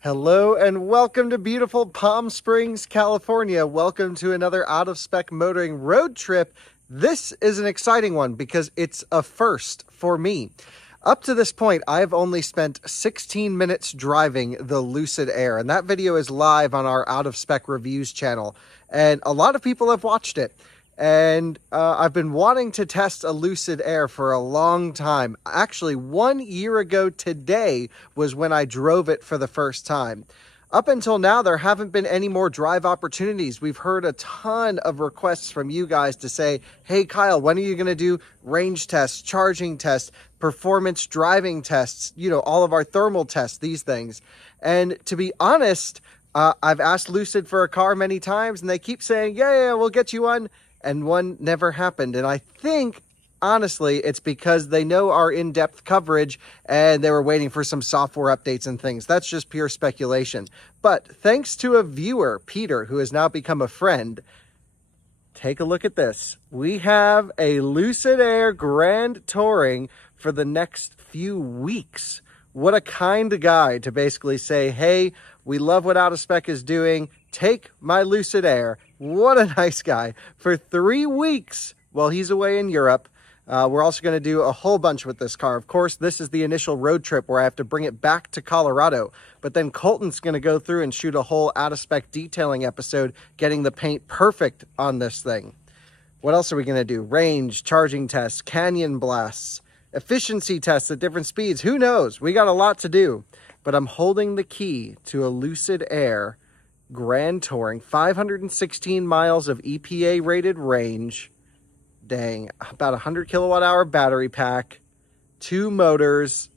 Hello and welcome to beautiful Palm Springs, California. Welcome to another Out of Spec Motoring road trip. This is an exciting one because it's a first for me. Up to this point, I've only spent 16 minutes driving the Lucid Air, and that video is live on our Out of Spec Reviews channel, and a lot of people have watched it. And I've been wanting to test a Lucid Air for a long time. Actually, 1 year ago today was when I drove it for the first time. Up until now, there haven't been any more drive opportunities. We've heard a ton of requests from you guys to say, hey, Kyle, when are you going to do range tests, charging tests, performance driving tests, all of our thermal tests, these things. And to be honest, I've asked Lucid for a car many times, and they keep saying, yeah, we'll get you one. And one never happened. And I think, honestly, it's because they know our in-depth coverage and they were waiting for some software updates and things. That's just pure speculation. But thanks to a viewer, Peter, who has now become a friend, take a look at this. We have a Lucid Air Grand Touring for the next few weeks. What a kind guy to basically say, hey, we love what Out of Spec is doing. Take my Lucid Air. What a nice guy. For 3 weeks while he's away in Europe. We're also going to do a whole bunch with this car. Of course, this is the initial road trip where I have to bring it back to Colorado. But then Colton's going to go through and shoot a whole Out of Spec detailing episode, getting the paint perfect on this thing. What else are we going to do? Range, charging tests, canyon blasts, efficiency tests at different speeds. Who knows? We got a lot to do. But I'm holding the key to a Lucid Air Grand Touring, 516 miles of EPA rated range. Dang, about 100 kilowatt hour battery pack, 2 motors,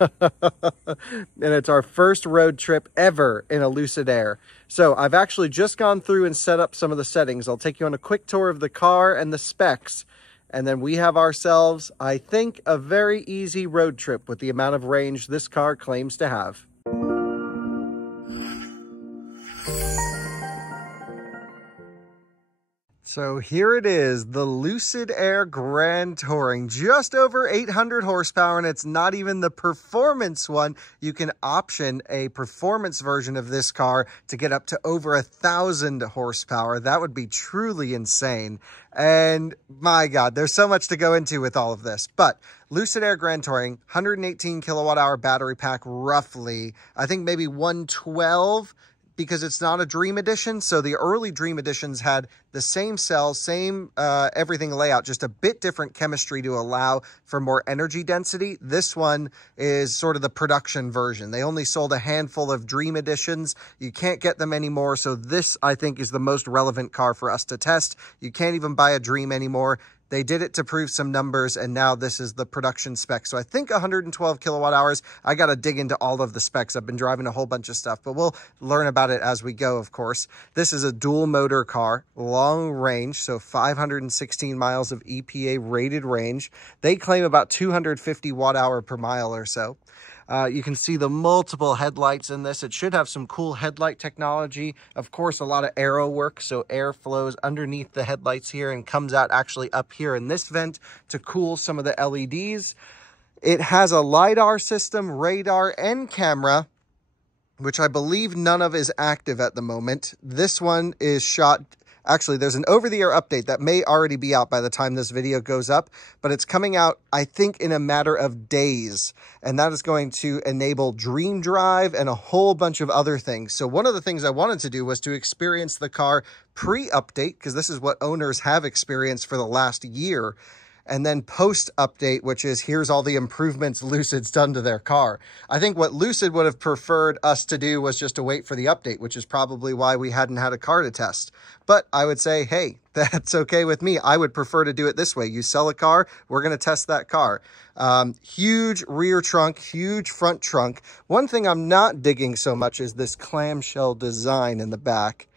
and it's our first road trip ever in a Lucid Air. So I've actually just gone through and set up some of the settings. I'll take you on a quick tour of the car and the specs, and then we have ourselves, I think, a very easy road trip with the amount of range this car claims to have. So here it is, the Lucid Air Grand Touring, just over 800 horsepower, and it's not even the performance one. You can option a performance version of this car to get up to over 1,000 horsepower. That would be truly insane. And my God, there's so much to go into with all of this. But Lucid Air Grand Touring, 118 kilowatt hour battery pack, roughly. I think maybe 112. Because it's not a Dream Edition. So the early Dream Editions had the same cells, same everything layout, just a bit different chemistry to allow for more energy density. This one is sort of the production version. They only sold a handful of Dream Editions. You can't get them anymore. So this, I think, is the most relevant car for us to test. You can't even buy a Dream anymore. They did it to prove some numbers, and now this is the production spec. So I think 112 kilowatt hours. I got to dig into all of the specs. I've been driving a whole bunch of stuff, but we'll learn about it as we go, of course. This is a dual motor car, long range, so 516 miles of EPA rated range. They claim about 250 watt hour per mile or so. You can see the multiple headlights in this. It should have some cool headlight technology. Of course, a lot of aero work, so air flows underneath the headlights here and comes out actually up here in this vent to cool some of the LEDs. It has a LiDAR system, radar, and camera, which I believe none of is active at the moment. This one is shot... Actually, there's an over-the-air update that may already be out by the time this video goes up, but it's coming out, I think, in a matter of days, and that is going to enable Dream Drive and a whole bunch of other things. So one of the things I wanted to do was to experience the car pre-update, because this is what owners have experienced for the last year, and then post-update, which is here's all the improvements Lucid's done to their car. I think what Lucid would have preferred us to do was just to wait for the update, which is probably why we hadn't had a car to test. But I would say, hey, that's okay with me. I would prefer to do it this way. You sell a car, we're going to test that car. Huge rear trunk, huge front trunk. One thing I'm not digging so much is this clamshell design in the back.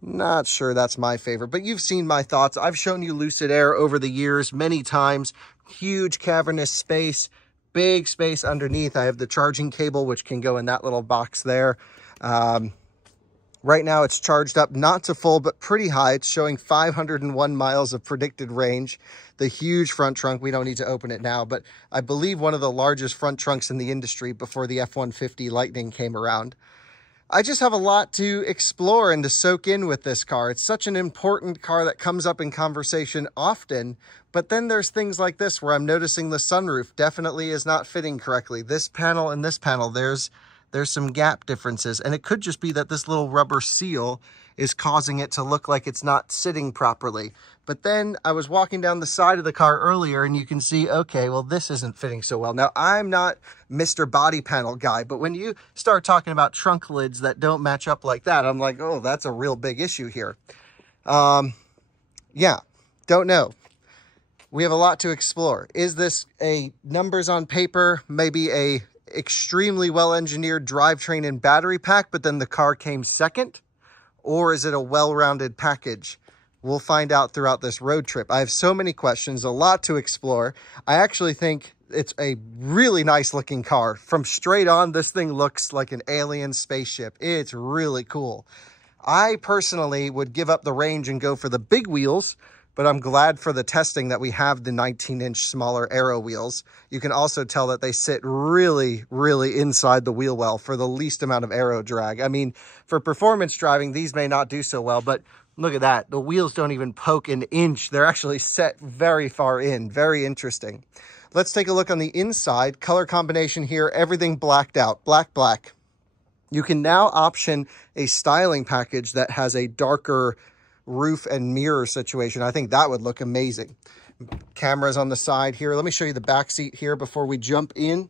Not sure that's my favorite, but you've seen my thoughts. I've shown you Lucid Air over the years many times. Huge cavernous space, big space underneath. I have the charging cable, which can go in that little box there. Right now it's charged up, not to full, but pretty high. It's showing 501 miles of predicted range. The huge front trunk, we don't need to open it now, but I believe one of the largest front trunks in the industry before the F-150 Lightning came around. I just have a lot to explore and to soak in with this car. It's such an important car that comes up in conversation often, but then there's things like this where I'm noticing the sunroof definitely is not fitting correctly. This panel and this panel, there's some gap differences, and it could just be that this little rubber seal is causing it to look like it's not sitting properly. But then I was walking down the side of the car earlier and you can see, okay, well, this isn't fitting so well. Now, I'm not Mr. Body Panel guy, but when you start talking about trunk lids that don't match up like that, I'm like, oh, that's a real big issue here. Yeah, don't know. We have a lot to explore. Is this a numbers on paper, maybe a extremely well-engineered drivetrain and battery pack, but then the car came second? Or is it a well-rounded package? We'll find out throughout this road trip. I have so many questions, a lot to explore. I actually think it's a really nice looking car. From straight on, this thing looks like an alien spaceship. It's really cool. I personally would give up the range and go for the big wheels, but I'm glad for the testing that we have the 19-inch smaller aero wheels. You can also tell that they sit really, really inside the wheel well for the least amount of aero drag. I mean, for performance driving, these may not do so well, but look at that. The wheels don't even poke an inch. They're actually set very far in. Very interesting. Let's take a look on the inside. Color combination here, everything blacked out. Black, black. You can now option a styling package that has a darker roof and mirror situation. I think that would look amazing. Cameras on the side here. Let me show you the back seat here before we jump in.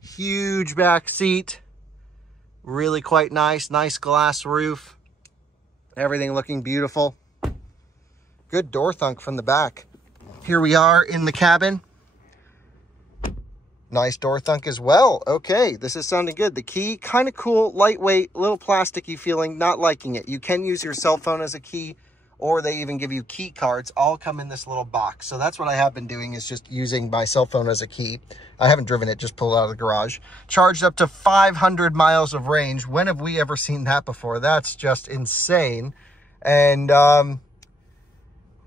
Huge back seat. Really quite nice. Nice glass roof. Everything looking beautiful. Good door thunk from the back. Here we are in the cabin. Nice door thunk as well. Okay, this is sounding good. The key, kind of cool, lightweight, little plasticky feeling, not liking it. You can use your cell phone as a key, or they even give you key cards, all come in this little box. So that's what I have been doing, is just using my cell phone as a key. I haven't driven it, just pulled it out of the garage. Charged up to 500 miles of range. When have we ever seen that before? That's just insane. And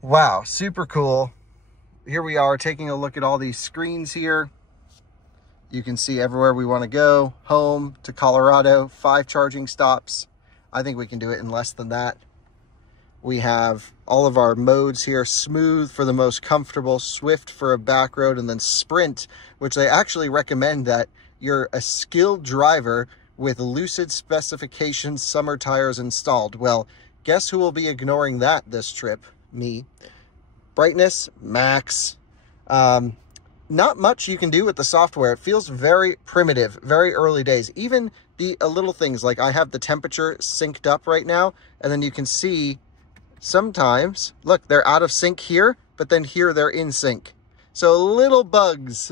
wow, super cool. Here we are taking a look at all these screens here. You can see everywhere we want to go, home to Colorado, 5 charging stops. I think we can do it in less than that. We have all of our modes here: smooth for the most comfortable, swift for a back road, and then sprint, which they actually recommend that you're a skilled driver with Lucid specifications summer tires installed. Well, guess who will be ignoring that this trip? Me. Brightness, max. Not much you can do with the software. It feels very primitive, very early days. Even the little things, like I have the temperature synced up right now, and then you can see sometimes, look, they're out of sync here, but then here they're in sync. So little bugs,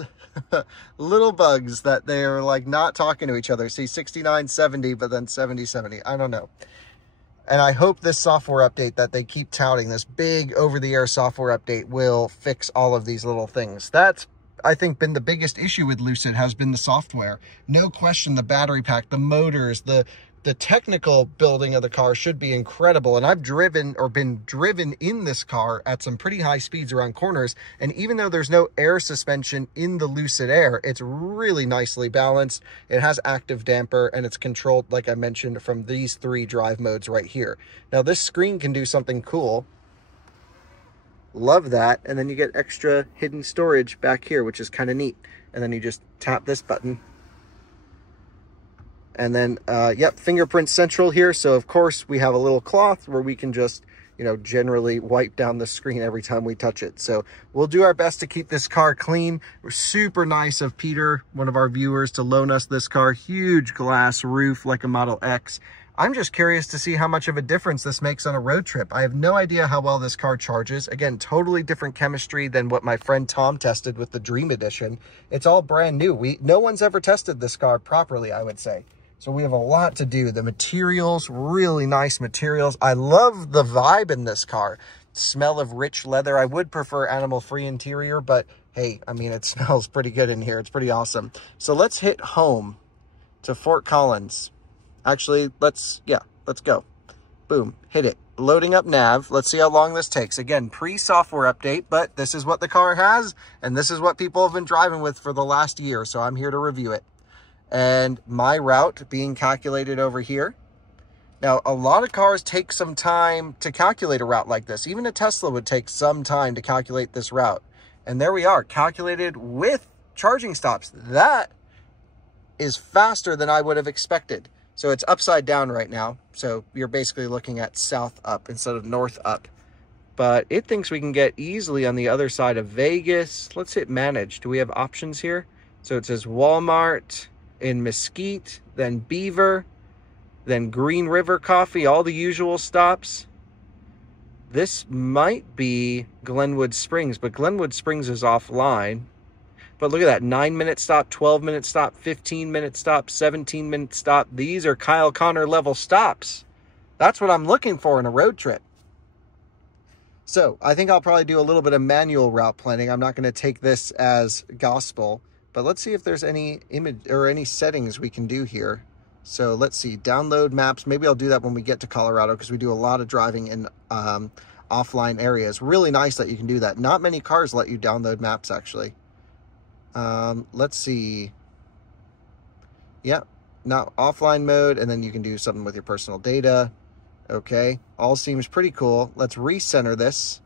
little bugs that they're like not talking to each other. See 69, 70, but then 70, 70. I don't know. And I hope this software update that they keep touting, this big over-the-air software update, will fix all of these little things. That's, I think, been the biggest issue with Lucid, has been the software. No question, the battery pack, the motors, the technical building of the car should be incredible. And I've driven or been driven in this car at some pretty high speeds around corners. And even though there's no air suspension in the Lucid Air, it's really nicely balanced. It has active damper, and it's controlled, like I mentioned, from these 3 drive modes right here. Now this screen can do something cool. Love that. And then you get extra hidden storage back here, which is kind of neat. And then you just tap this button. And then, yep, fingerprint central here. So of course we have a little cloth where we can just, you know, generally wipe down the screen every time we touch it. So we'll do our best to keep this car clean. We're super nice of Peter, one of our viewers, to loan us this car. Huge glass roof like a Model X. I'm just curious to see how much of a difference this makes on a road trip. I have no idea how well this car charges. Again, totally different chemistry than what my friend Tom tested with the Dream Edition. It's all brand new. No one's ever tested this car properly, I would say. So we have a lot to do. The materials, really nice materials. I love the vibe in this car. Smell of rich leather. I would prefer animal-free interior, but hey, I mean, it smells pretty good in here. It's pretty awesome. So let's hit home to Fort Collins. Actually, let's go. Boom, hit it. Loading up nav. Let's see how long this takes. Again, pre-software update, but this is what the car has, and this is what people have been driving with for the last year, so I'm here to review it. and my route being calculated over here. Now, a lot of cars take some time to calculate a route like this. Even a Tesla would take some time to calculate this route. And there we are, calculated with charging stops. That is faster than I would have expected. So it's upside down right now. So you're basically looking at south up instead of north up. But it thinks we can get easily on the other side of Vegas. Let's hit manage. Do we have options here? So it says Walmart in Mesquite, then Beaver, then Green River Coffee, all the usual stops. This might be Glenwood Springs, but Glenwood Springs is offline. But look at that, 9-minute stop, 12-minute stop, 15-minute stop, 17-minute stop. These are Kyle Connor level stops. That's what I'm looking for in a road trip. So I think I'll probably do a little bit of manual route planning. I'm not going to take this as gospel, but let's see if there's any image or any settings we can do here. So let's see, download maps. Maybe I'll do that when we get to Colorado because we do a lot of driving in offline areas. Really nice that you can do that. Not many cars let you download maps, actually. Let's see. Yeah, now offline mode, and then you can do something with your personal data. Okay, all seems pretty cool. Let's recenter this.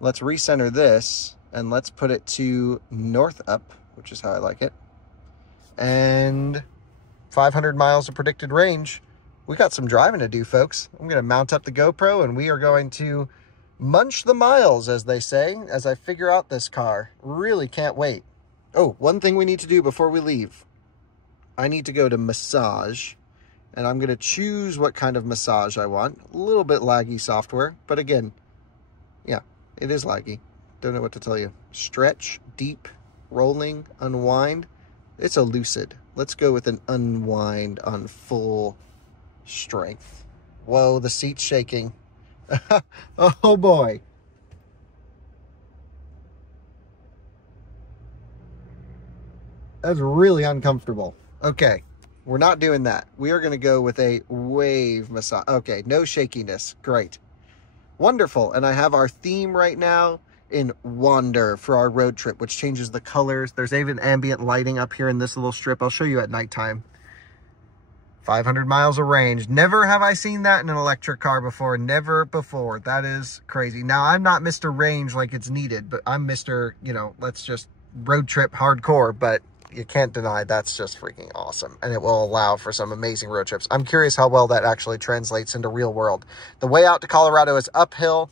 Let's recenter this, and let's put it to north up, which is how I like it. And 500 miles of predicted range. We got some driving to do, folks. I'm going to mount up the GoPro and we are going to munch the miles, as they say, as I figure out this car. Really can't wait. Oh, one thing we need to do before we leave. I need to go to massage, and I'm going to choose what kind of massage I want. A little bit laggy software, but again, yeah, it is laggy. Don't know what to tell you. Stretch, deep, rolling, unwind. It's a Lucid. Let's go with an unwind on full strength. Whoa, the seat's shaking. Oh boy. That's really uncomfortable. Okay, we're not doing that. We are going to go with a wave massage. Okay, no shakiness. Great. Wonderful. And I have our theme right now in Wander for our road trip, which changes the colors. There's even ambient lighting up here in this little strip. I'll show you at nighttime. 500 miles of range. Never have I seen that in an electric car before. Never before. That is crazy. Now, I'm not Mr. Range like it's needed, but I'm Mr., you know, let's just road trip hardcore, but you can't deny that's just freaking awesome. And it will allow for some amazing road trips. I'm curious how well that actually translates into real world. The way out to Colorado is uphill.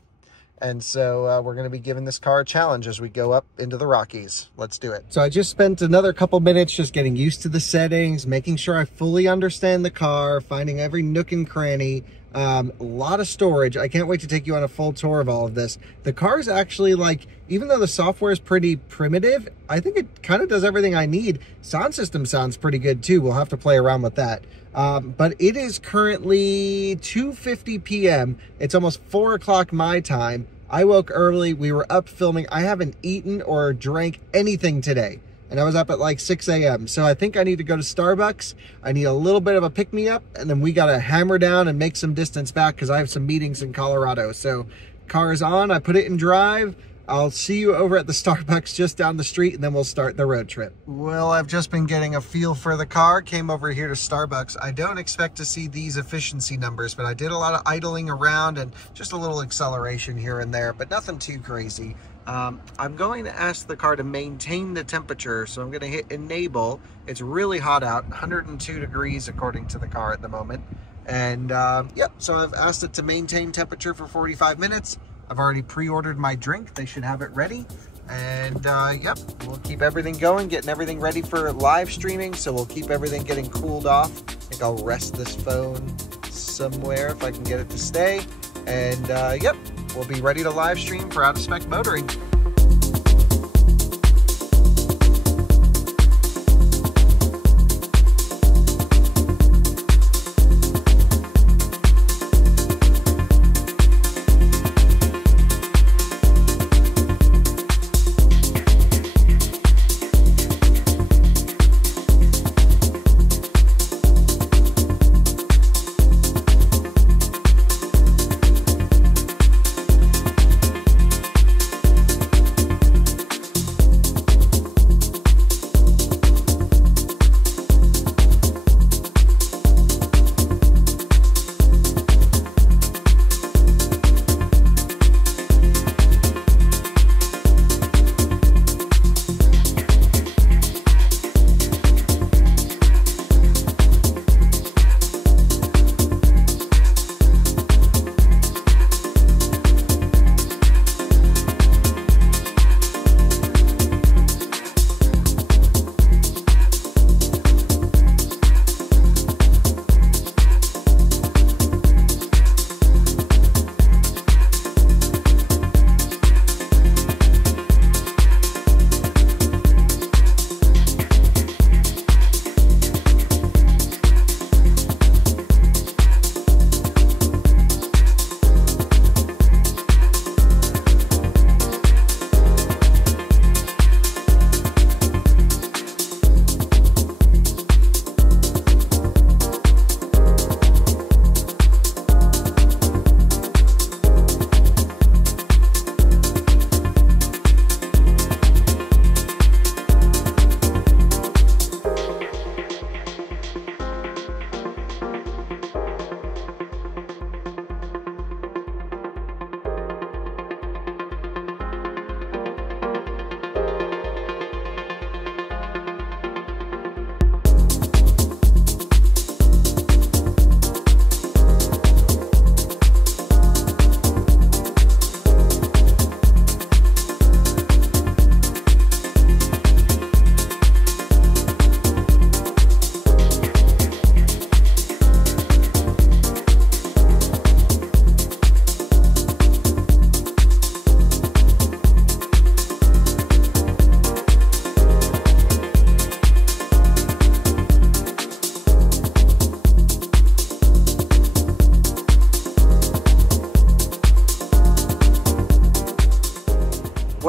And so we're going to be giving this car a challenge as we go up into the Rockies. Let's do it. So I just spent another couple minutes just getting used to the settings, making sure I fully understand the car, finding every nook and cranny. A lot of storage. I can't wait to take you on a full tour of all of this. The car is actually, like, even though the software is pretty primitive, I think it kind of does everything I need. Sound system sounds pretty good too. We'll have to play around with that. But it is currently 2:50 p.m. It's almost 4 o'clock my time. I woke early. We were up filming. I haven't eaten or drank anything today. And I was up at like 6 a.m. So I think I need to go to Starbucks. I need a little bit of a pick-me-up. And then we got to hammer down and make some distance back because I have some meetings in Colorado. So car is on. I put it in drive. I'll see you over at the Starbucks just down the street, and then we'll start the road trip. Well, I've just been getting a feel for the car. Came over here to Starbucks. I don't expect to see these efficiency numbers, but I did a lot of idling around and just a little acceleration here and there, but nothing too crazy. I'm going to ask the car to maintain the temperature, so I'm going to hit enable. It's really hot out, 102 degrees according to the car at the moment. And yep, so I've asked it to maintain temperature for 45 minutes. I've already pre-ordered my drink. They should have it ready. And yep, we'll keep everything going, getting everything ready for live streaming. So we'll keep everything getting cooled off. I think I'll rest this phone somewhere if I can get it to stay. And yep, we'll be ready to live stream for Out of Spec Motoring.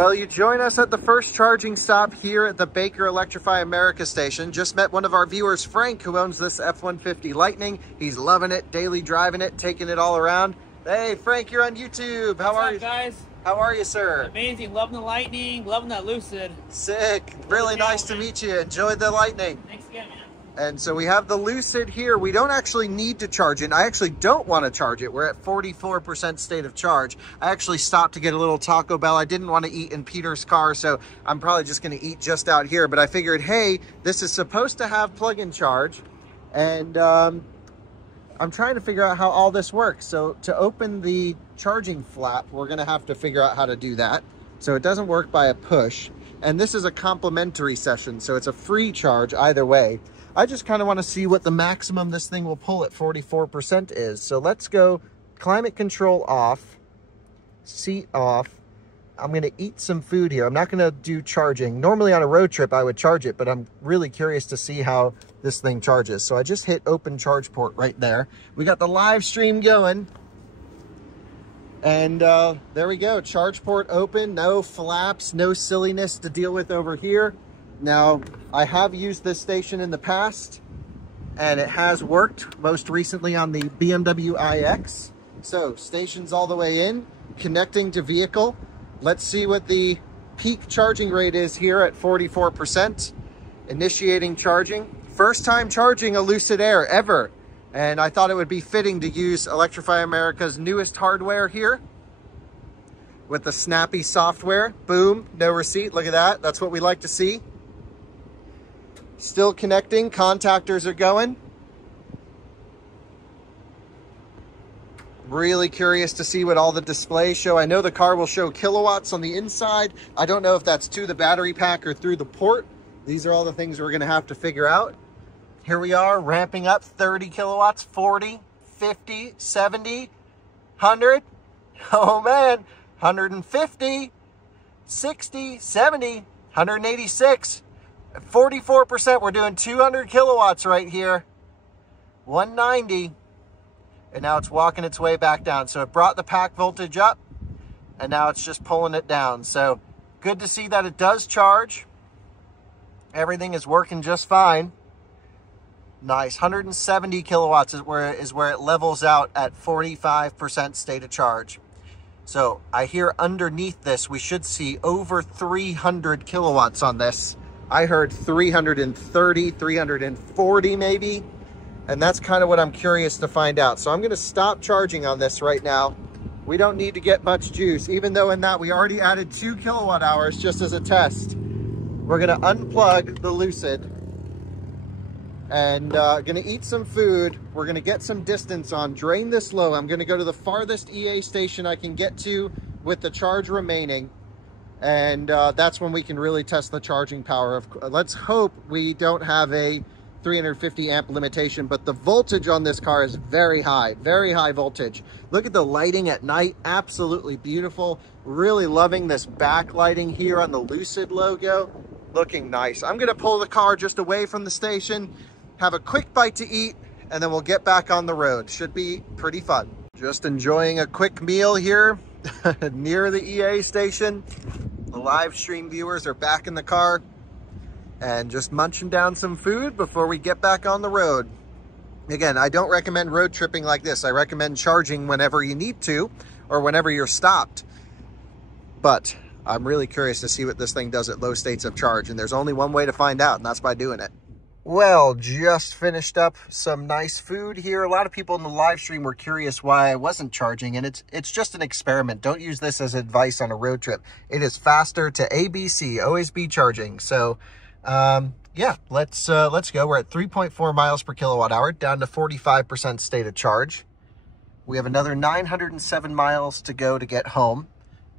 Well, you join us at the first charging stop here at the Baker Electrify America station. Just met one of our viewers, Frank, who owns this F-150 Lightning. He's loving it, daily driving it, taking it all around. Hey, Frank, you're on YouTube. How are you, guys? How are you, sir? Amazing. Loving the Lightning. Loving that Lucid. Sick. Really nice to meet you. Enjoyed the Lightning. Thanks again, man. And so we have the Lucid here. We don't actually need to charge it. I actually don't want to charge it. We're at 44% state of charge. I actually stopped to get a little Taco Bell. I didn't want to eat in Peter's car, so I'm probably just going to eat just out here. But I figured, hey, this is supposed to have plug-in charge. And I'm trying to figure out how all this works. So to open the charging flap, we're going to have to figure out how to do that. So it doesn't work by a push. And this is a complimentary session, so it's a free charge either way. I just kind of want to see what the maximum this thing will pull at 44% is. So let's go climate control off, seat off. I'm going to eat some food here. I'm not going to do charging. Normally on a road trip, I would charge it, but I'm really curious to see how this thing charges. So I just hit open charge port right there. We got the live stream going. And there we go. Charge port open. No flaps, no silliness to deal with over here. Now, I have used this station in the past, and it has worked, most recently on the BMW iX. So, station's all the way in, connecting to vehicle. Let's see what the peak charging rate is here at 44%. Initiating charging. First time charging a Lucid Air ever. And I thought it would be fitting to use Electrify America's newest hardware here with the snappy software. Boom, no receipt. Look at that. That's what we like to see. Still connecting. Contactors are going. Really curious to see what all the displays show. I know the car will show kilowatts on the inside. I don't know if that's to the battery pack or through the port. These are all the things we're going to have to figure out. Here we are, ramping up 30 kilowatts, 40, 50, 70, 100. Oh man, 150, 60, 70, 186. At 44%, we're doing 200 kilowatts right here. 190. And now it's walking its way back down. So it brought the pack voltage up, and now it's just pulling it down. So good to see that it does charge. Everything is working just fine. Nice. 170 kilowatts is where it levels out at 45% state of charge. So I hear underneath this, we should see over 300 kilowatts on this. I heard 330, 340 maybe. And that's kind of what I'm curious to find out. So I'm going to stop charging on this right now. We don't need to get much juice, even though in that we already added 2 kilowatt hours just as a test. We're going to unplug the Lucid and going to eat some food. We're going to get some distance on, drain this low. I'm going to go to the farthest EA station I can get to with the charge remaining. And that's when we can really test the charging power. Let's hope we don't have a 350 amp limitation, but the voltage on this car is very high voltage. Look at the lighting at night, absolutely beautiful. Really loving this backlighting here on the Lucid logo, looking nice. I'm gonna pull the car just away from the station, have a quick bite to eat, and then we'll get back on the road. Should be pretty fun. Just enjoying a quick meal here near the EA station. The live stream viewers are back in the car and just munching down some food before we get back on the road. Again, I don't recommend road tripping like this. I recommend charging whenever you need to or whenever you're stopped. But I'm really curious to see what this thing does at low states of charge, and there's only one way to find out, and that's by doing it. Well, just finished up some nice food here. A lot of people in the live stream were curious why I wasn't charging, and it's just an experiment. Don't use this as advice on a road trip. It is faster to ABC, always be charging. So, yeah, let's go. We're at 3.4 miles per kilowatt hour, down to 45% state of charge. We have another 907 miles to go to get home.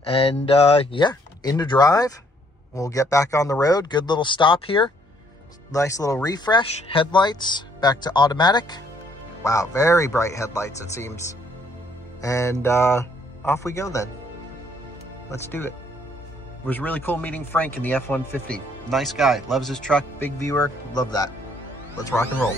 And, yeah, into drive. We'll get back on the road. Good little stop here. Nice little refresh. Headlights back to automatic. Wow, very bright headlights, it seems. And off we go then. Let's do it. It was really cool meeting Frank in the F-150. Nice guy, loves his truck, big viewer, love that. Let's rock and roll.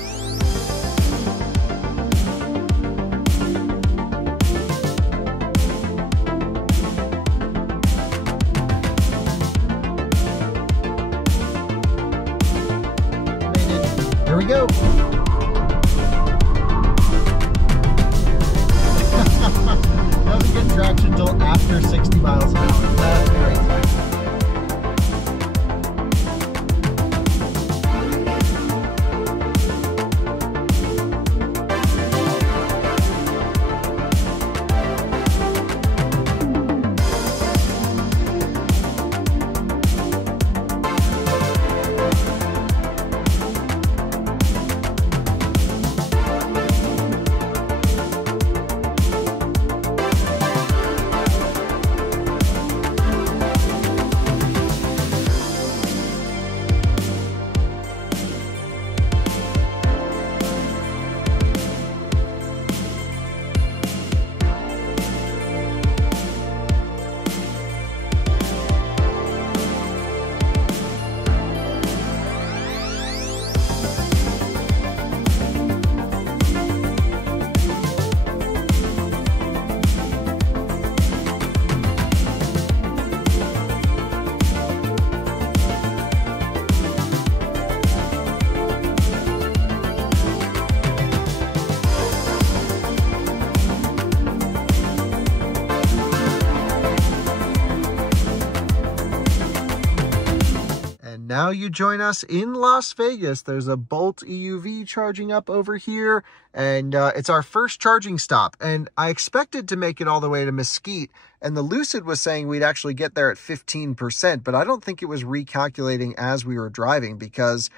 you join us in Las Vegas. There's a Bolt EUV charging up over here, and it's our first charging stop. And I expected to make it all the way to Mesquite, and the Lucid was saying we'd actually get there at 15%, but I don't think it was recalculating as we were driving, because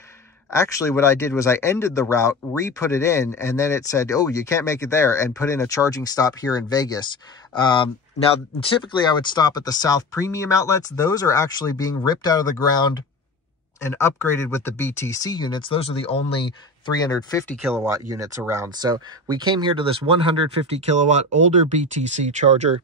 actually what I did was I ended the route, re-put it in, and then it said, oh, you can't make it there, and put in a charging stop here in Vegas. Now, typically I would stop at the South Premium outlets. Those are actually being ripped out of the ground and upgraded with the BTC units. Those are the only 350 kilowatt units around. So we came here to this 150 kilowatt older BTC charger,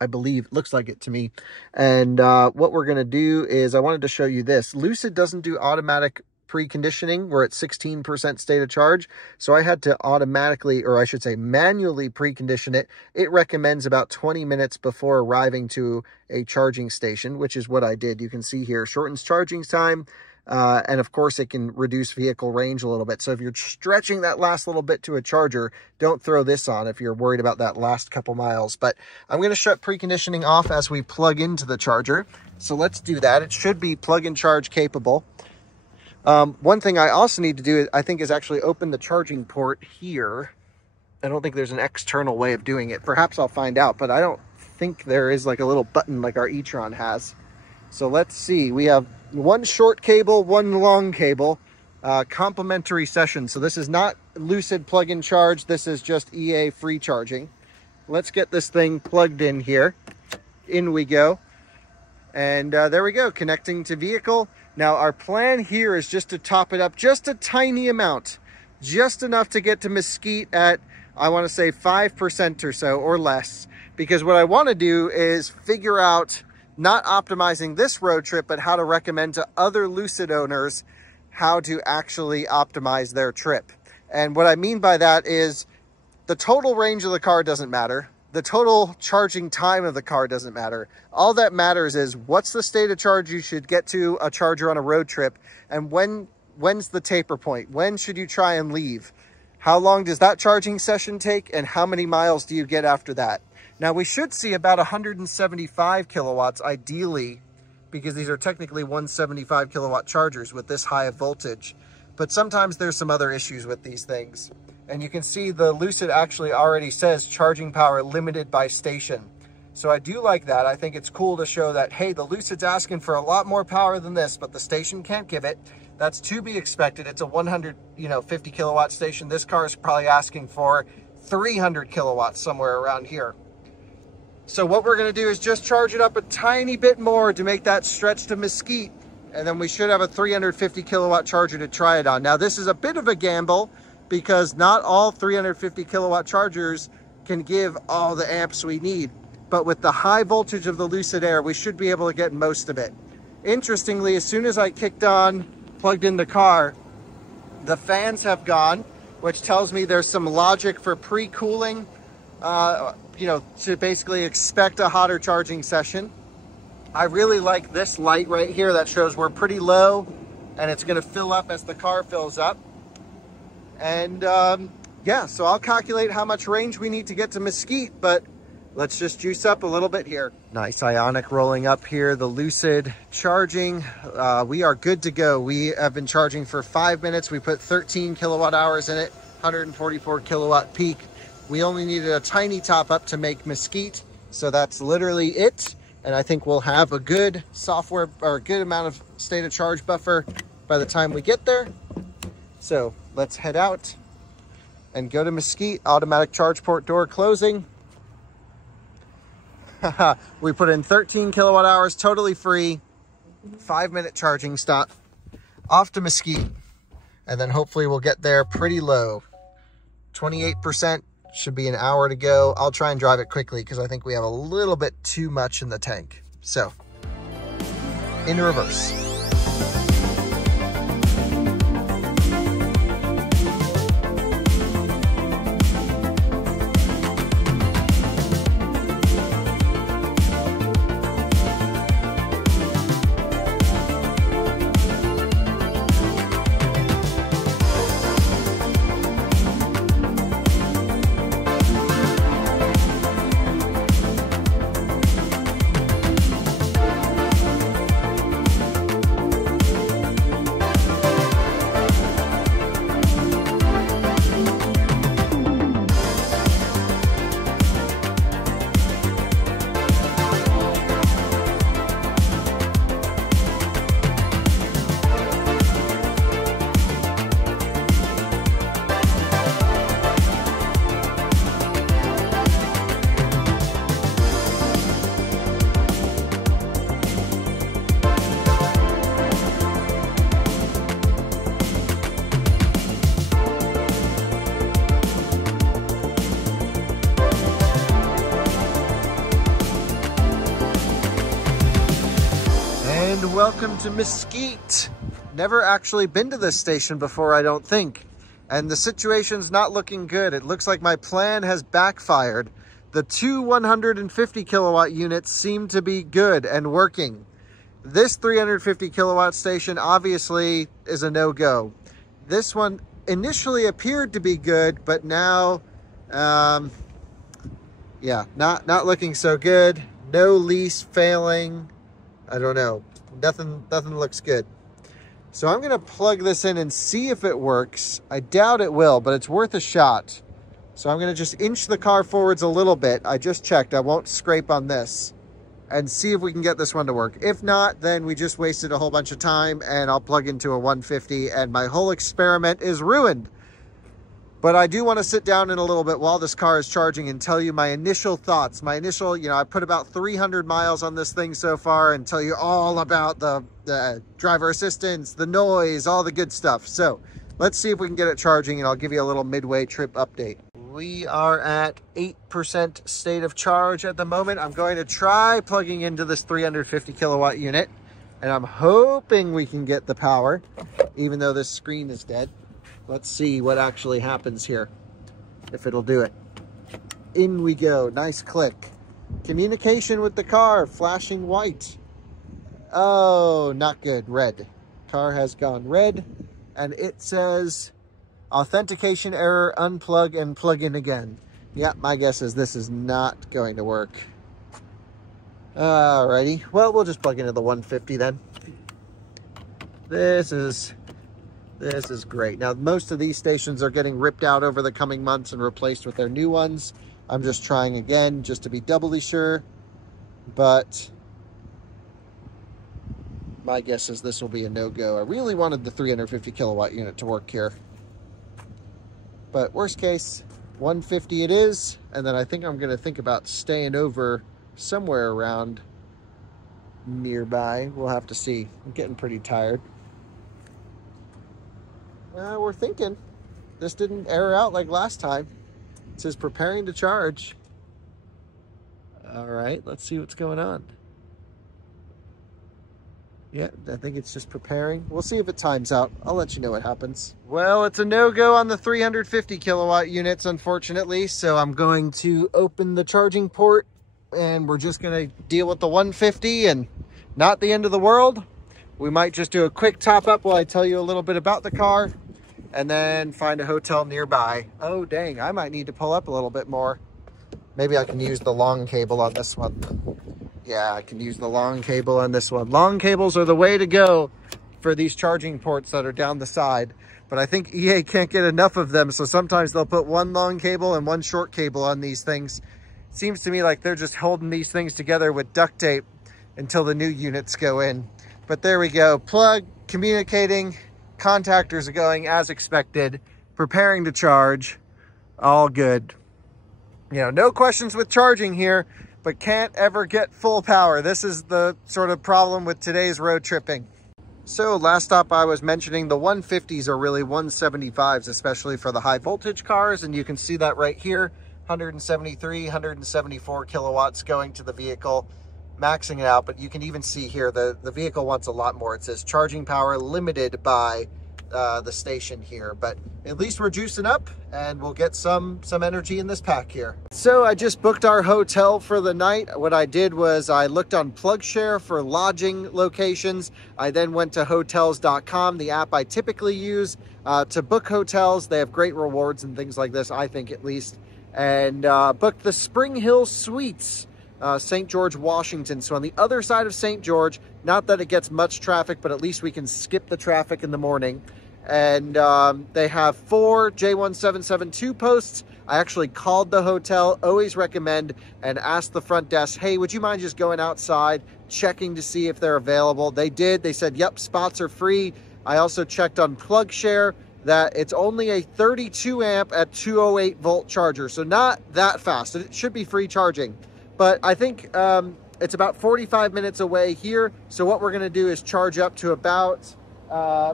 I believe. It looks like it to me. And what we're going to do is I wanted to show you this. Lucid doesn't do automatic preconditioning. We're at 16% state of charge. So I had to automatically, or I should say manually precondition it. It recommends about 20 minutes before arriving to a charging station, which is what I did. You can see here, shortens charging time. And of course it can reduce vehicle range a little bit. So if you're stretching that last little bit to a charger, don't throw this on if you're worried about that last couple miles. But I'm going to shut preconditioning off as we plug into the charger. So let's do that. It should be plug and charge capable. One thing I also need to do, I think, is actually open the charging port here. I don't think there's an external way of doing it. Perhaps I'll find out, but I don't think there is like a little button like our e-tron has. So let's see. We have one short cable, one long cable, complementary session. So this is not Lucid plug-in charge. This is just EA free charging. Let's get this thing plugged in here. In we go. And there we go, connecting to vehicle. Now our plan here is just to top it up just a tiny amount, just enough to get to Mesquite at, I want to say 5% or so or less, because what I want to do is figure out not optimizing this road trip, but how to recommend to other Lucid owners how to actually optimize their trip. And what I mean by that is the total range of the car doesn't matter. The total charging time of the car doesn't matter. All that matters is what's the state of charge you should get to a charger on a road trip, and when's the taper point? When should you try and leave? How long does that charging session take, and how many miles do you get after that? Now we should see about 175 kilowatts ideally, because these are technically 175 kilowatt chargers with this high of voltage. But sometimes there's some other issues with these things. And you can see the Lucid actually already says charging power limited by station. So I do like that. I think it's cool to show that, hey, the Lucid's asking for a lot more power than this, but the station can't give it. That's to be expected. It's a 150 kilowatt station. This car is probably asking for 300 kilowatts somewhere around here. So what we're going to do is just charge it up a tiny bit more to make that stretch to Mesquite. And then we should have a 350 kilowatt charger to try it on. Now this is a bit of a gamble, because not all 350 kilowatt chargers can give all the amps we need. But with the high voltage of the Lucid Air, we should be able to get most of it. Interestingly, as soon as I plugged in the car, the fans have gone, which tells me there's some logic for pre-cooling, to basically expect a hotter charging session. I really like this light right here that shows we're pretty low, and it's going to fill up as the car fills up. And yeah, so I'll calculate how much range we need to get to Mesquite, but let's just juice up a little bit here. Nice Ioniq rolling up here, the Lucid charging. We are good to go. We have been charging for 5 minutes. We put 13 kilowatt hours in it, 144 kilowatt peak. We only needed a tiny top up to make Mesquite, so that's literally it. And I think we'll have a good software, or a good amount of state of charge buffer by the time we get there. So let's head out and go to Mesquite. Automatic charge port door closing. We put in 13 kilowatt hours, totally free, 5-minute charging stop, off to Mesquite. And then hopefully we'll get there pretty low. 28%, should be an hour to go. I'll try and drive it quickly because I think we have a little bit too much in the tank. So, in reverse. welcome to Mesquite. Never actually been to this station before, I don't think. And the situation's not looking good. It looks like my plan has backfired. The two 150 kilowatt units seem to be good and working. This 350 kilowatt station obviously is a no-go. This one initially appeared to be good, but now, yeah, not looking so good. No lease failing. I don't know. Nothing looks good. So I'm gonna plug this in and see if it works. I doubt it will, but it's worth a shot. So I'm gonna just inch the car forwards a little bit. I just checked, I won't scrape on this, and see if we can get this one to work. If not, then we just wasted a whole bunch of time and I'll plug into a 150 and my whole experiment is ruined. But I do want to sit down in a little bit while this car is charging and tell you my initial thoughts. My initial, I put about 300 miles on this thing so far and tell you all about the driver assistance, the noise, all the good stuff. So let's see if we can get it charging and I'll give you a little midway trip update. We are at 8% state of charge at the moment. I'm going to try plugging into this 350 kilowatt unit and I'm hoping we can get the power, even though this screen is dead. Let's see what actually happens here, if it'll do it. In we go, nice click. Communication with the car, flashing white. Oh, not good, red. Car has gone red, and it says, authentication error, unplug and plug in again. Yeah, my guess is this is not going to work. Alrighty, well, we'll just plug into the 150 then. This is great. Now, most of these stations are getting ripped out over the coming months and replaced with their new ones. I'm just trying again, just to be doubly sure. But my guess is this will be a no-go. I really wanted the 350 kilowatt unit to work here. But worst case, 150 it is. And then I think I'm going to think about staying over somewhere around nearby. We'll have to see. I'm getting pretty tired. We're thinking. This didn't error out like last time. It says preparing to charge. All right, let's see what's going on. Yeah, I think it's just preparing. We'll see if it times out. I'll let you know what happens. Well, it's a no-go on the 350 kilowatt units, unfortunately. So I'm going to open the charging port and we're just going to deal with the 150 and not the end of the world. We might just do a quick top up while I tell you a little bit about the car and then find a hotel nearby. Oh, dang, I might need to pull up a little bit more. Maybe I can use the long cable on this one. Yeah, I can use the long cable on this one. Long cables are the way to go for these charging ports that are down the side. But I think EA can't get enough of them, so sometimes they'll put one long cable and one short cable on these things. It seems to me like they're just holding these things together with duct tape until the new units go in. But there we go. Plug, communicating, contactors are going as expected, preparing to charge, all good. No questions with charging here, but can't ever get full power. This is the sort of problem with today's road tripping. So last stop I was mentioning the 150s are really 175s, especially for the high voltage cars. And you can see that right here, 173, 174 kilowatts going to the vehicle, maxing it out. But you can even see here, the vehicle wants a lot more. It says charging power limited by the station here, but at least we're juicing up and we'll get some energy in this pack here. So I just booked our hotel for the night. What I did was I looked on PlugShare for lodging locations. I then went to hotels.com, the app I typically use to book hotels. They have great rewards and things like this, I think at least, and booked the Spring Hill Suites, St. George, Washington. So on the other side of St. George, not that it gets much traffic, but at least we can skip the traffic in the morning. And they have 4 J1772 posts. I actually called the hotel, always recommend, and asked the front desk, hey, would you mind just going outside, checking to see if they're available? They did. They said, yep, spots are free. I also checked on PlugShare that it's only a 32 amp at 208 volt charger. So not that fast. It should be free charging. But I think it's about 45 minutes away here. So what we're going to do is charge up to about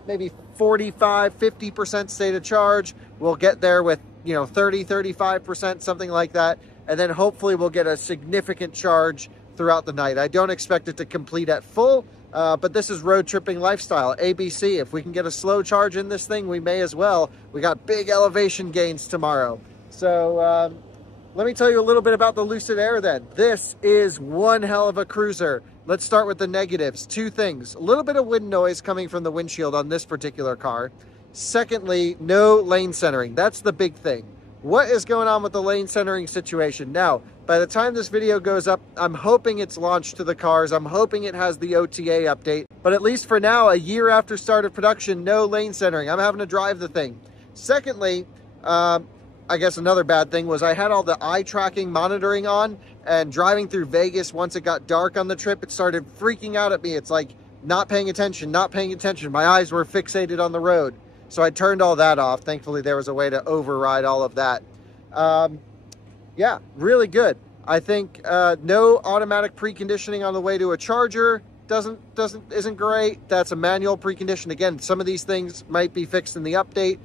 maybe 45, 50% state of charge. We'll get there with, 30, 35%, something like that. And then hopefully we'll get a significant charge throughout the night. I don't expect it to complete at full, But this is road tripping lifestyle, ABC. If we can get a slow charge in this thing, we may as well. We got big elevation gains tomorrow. So let me tell you a little bit about the Lucid Air then. This is one hell of a cruiser. Let's start with the negatives. Two things. A little bit of wind noise coming from the windshield on this particular car. Secondly, no lane centering. That's the big thing. What is going on with the lane centering situation? Now, by the time this video goes up, I'm hoping it's launched to the cars. I'm hoping it has the OTA update. But at least for now, a year after start of production, no lane centering. I'm having to drive the thing. Secondly, I guess another bad thing was I had all the eye tracking monitoring on, and driving through Vegas, once it got dark on the trip, it started freaking out at me. It's like not paying attention, not paying attention. My eyes were fixated on the road. So I turned all that off. Thankfully, there was a way to override all of that. Yeah, really good. I think no automatic preconditioning on the way to a charger isn't great. That's a manual precondition. Again, some of these things might be fixed in the update,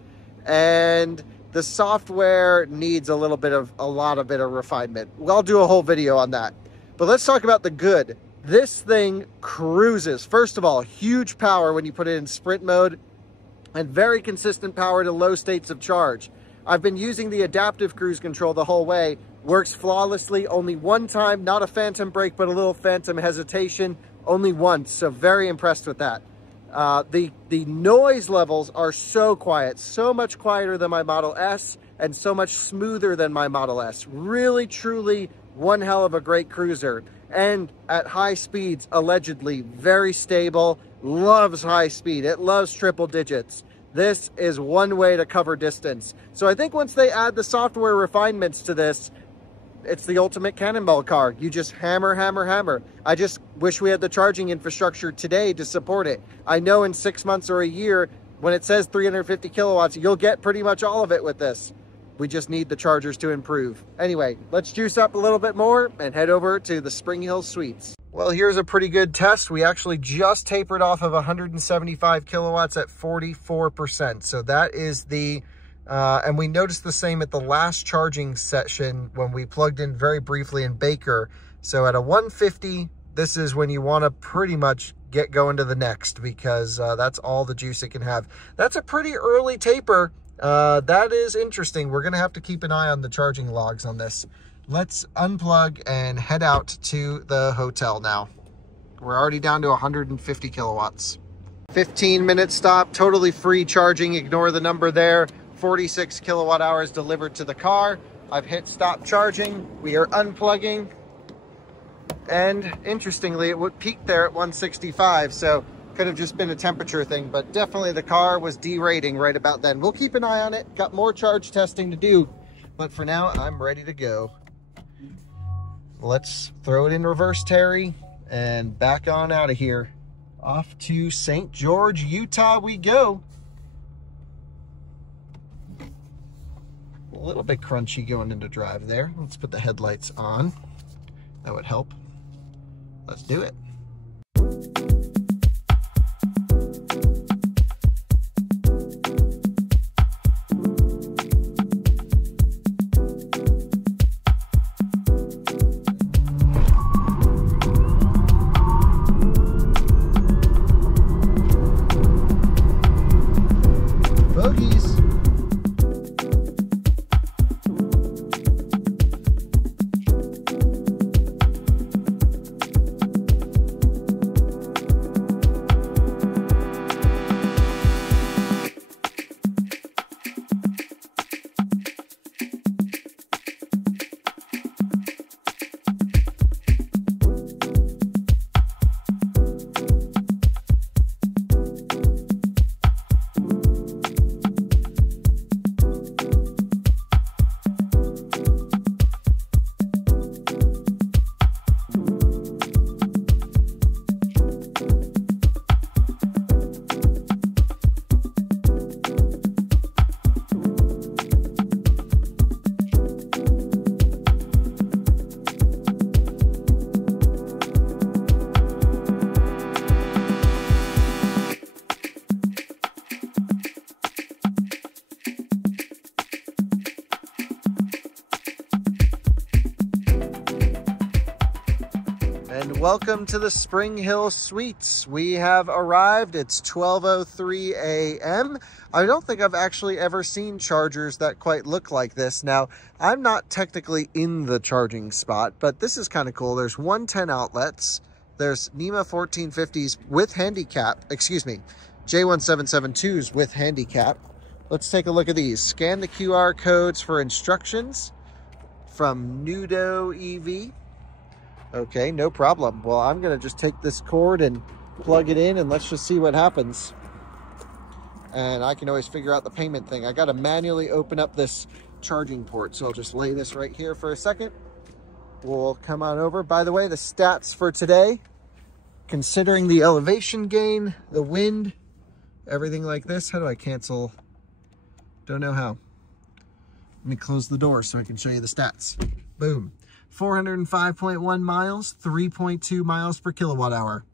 and the software needs a lot of refinement. I'll do a whole video on that. But let's talk about the good. This thing cruises. First of all, huge power when you put it in sprint mode, and very consistent power to low states of charge. I've been using the adaptive cruise control the whole way. Works flawlessly. Only one time, not a phantom brake, but a little phantom hesitation. Only once, so very impressed with that. The noise levels are so quiet, so much quieter than my Model S, and so much smoother than my Model S. Really, truly, one hell of a great cruiser. And at high speeds, allegedly, very stable. Loves high speed. It loves triple digits. This is one way to cover distance. So I think once they add the software refinements to this, it's the ultimate cannonball car. You just hammer, hammer, hammer. I just wish we had the charging infrastructure today to support it. I know in 6 months or a year, when it says 350 kilowatts, you'll get pretty much all of it with this. We just need the chargers to improve. Anyway, let's juice up a little bit more and head over to the Spring Hill Suites. Well, here's a pretty good test. We actually just tapered off of 175 kilowatts at 44%. So that is the, and we noticed the same at the last charging session when we plugged in very briefly in Baker. So at a 150, this is when you want to pretty much get going to the next, because that's all the juice it can have. That's a pretty early taper. That is interesting. We're going to have to keep an eye on the charging logs on this. Let's unplug and head out to the hotel now. We're already down to 150 kilowatts. 15-minute stop, totally free charging. Ignore the number there. 46 kilowatt hours delivered to the car. I've hit stop charging. We are unplugging. And interestingly, it would peak there at 165. So could have just been a temperature thing, but definitely the car was derating right about then. We'll keep an eye on it. Got more charge testing to do, but for now, I'm ready to go. Let's throw it in reverse, Terry, and back on out of here. Off to St. George, Utah we go. A little bit crunchy going into drive there. Let's put the headlights on. That would help. Let's do it. And welcome to the Spring Hill Suites. We have arrived. It's 12:03 a.m. I don't think I've actually ever seen chargers that quite look like this. Now, I'm not technically in the charging spot, but this is kind of cool. There's 110 outlets. There's NEMA 1450s with handicap, J1772s with handicap. Let's take a look at these. Scan the QR codes for instructions from Nudo EV. Okay, no problem. Well, I'm going to just take this cord and plug it in, and let's just see what happens. And I can always figure out the payment thing. I got to manually open up this charging port, so I'll just lay this right here for a second. We'll come on over. By the way, the stats for today, considering the elevation gain, the wind, everything like this. How do I cancel? Don't know how. Let me close the door so I can show you the stats. Boom. 405.1 miles, 3.2 miles per kilowatt hour.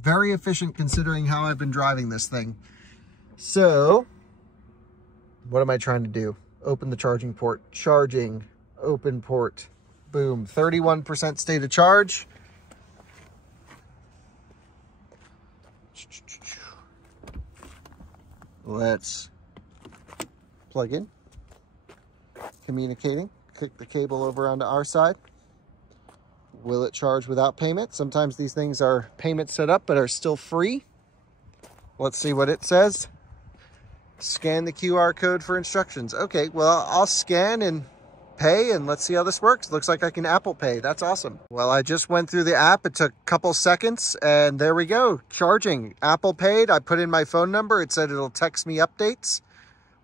Very efficient considering how I've been driving this thing. So, what am I trying to do? Open the charging port. Charging. Open port. Boom. 31% state of charge. Let's plug in. Communicating. Click the cable over onto our side. Will it charge without payment? Sometimes these things are payment set up but are still free. Let's see what it says. Scan the QR code for instructions. Okay, well, I'll scan and pay, and let's see how this works. Looks like I can Apple Pay. That's awesome. Well, I just went through the app. It took a couple seconds, and there we go. Charging. Apple paid. I put in my phone number. It said it'll text me updates.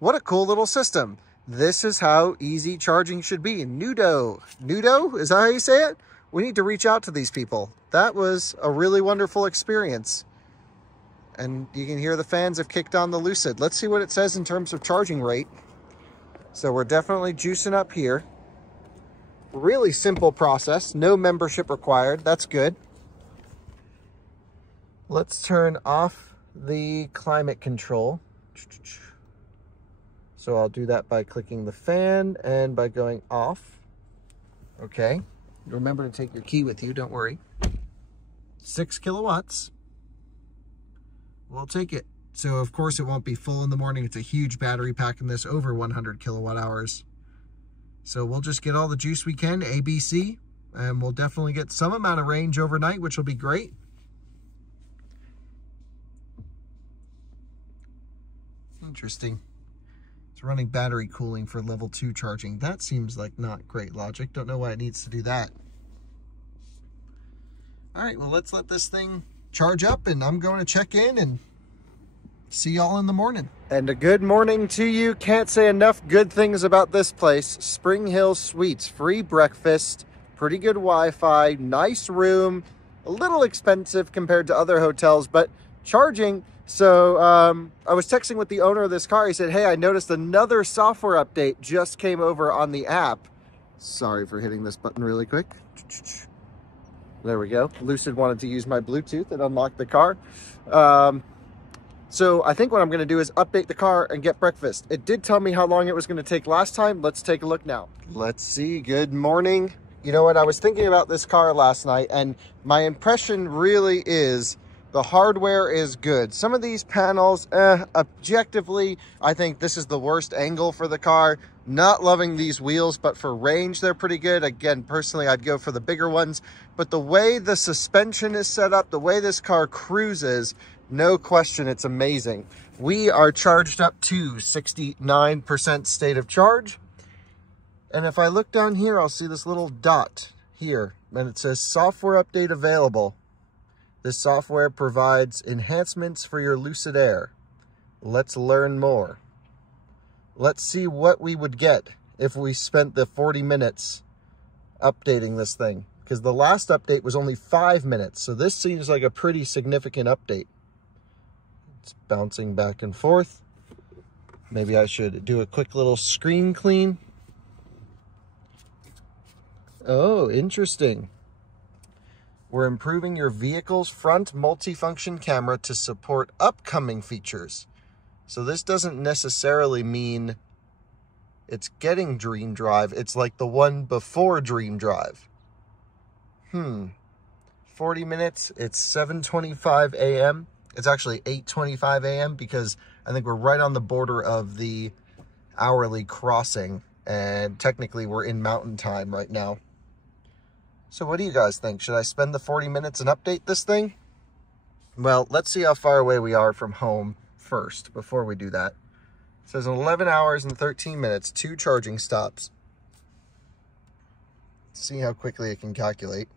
What a cool little system. This is how easy charging should be. Nudo. Nudo? Is that how you say it? We need to reach out to these people. That was a really wonderful experience. And you can hear the fans have kicked on the Lucid. Let's see what it says in terms of charging rate. So we're definitely juicing up here. Really simple process. No membership required. That's good. Let's turn off the climate control. So I'll do that by clicking the fan and by going off. Okay. Remember to take your key with you, don't worry. 6 kilowatts. We'll take it. So of course it won't be full in the morning. It's a huge battery pack in this, over 100 kilowatt hours. So we'll just get all the juice we can, ABC, and we'll definitely get some amount of range overnight, which will be great. Interesting. It's running battery cooling for level 2 charging. That seems like not great logic. Don't know why it needs to do that. All right, well, let's let this thing charge up, and I'm going to check in and see y'all in the morning. And a good morning to you. Can't say enough good things about this place. Spring Hill Suites, free breakfast, pretty good Wi-Fi, nice room, a little expensive compared to other hotels, but charging. So I was texting with the owner of this car. He said, hey, I noticed another software update just came over on the app. Sorry for hitting this button really quick. There we go. Lucid wanted to use my Bluetooth and unlock the car. So I think what I'm going to do is update the car and get breakfast. It did tell me how long it was going to take last time. Let's take a look now. Let's see. Good morning. You know what? I was thinking about this car last night, and my impression really is the hardware is good. Some of these panels, objectively, I think this is the worst angle for the car. Not loving these wheels, but for range, they're pretty good. Again, personally, I'd go for the bigger ones. But the way the suspension is set up, the way this car cruises, no question, it's amazing. We are charged up to 69% state of charge. And if I look down here, I'll see this little dot here, and it says software update available. This software provides enhancements for your Lucid Air. Let's learn more. Let's see what we would get if we spent the 40 minutes updating this thing. Because the last update was only 5 minutes. So this seems like a pretty significant update. It's bouncing back and forth. Maybe I should do a quick little screen clean. Oh, interesting. We're improving your vehicle's front multifunction camera to support upcoming features. So this doesn't necessarily mean it's getting Dream Drive. It's like the one before Dream Drive. 40 minutes. It's 7:25 a.m. It's actually 8:25 a.m. because I think we're right on the border of the hourly crossing, and technically we're in mountain time right now. So what do you guys think? Should I spend the 40 minutes and update this thing? Well, let's see how far away we are from home first before we do that. It says 11 hours and 13 minutes, 2 charging stops. Let's see how quickly it can calculate.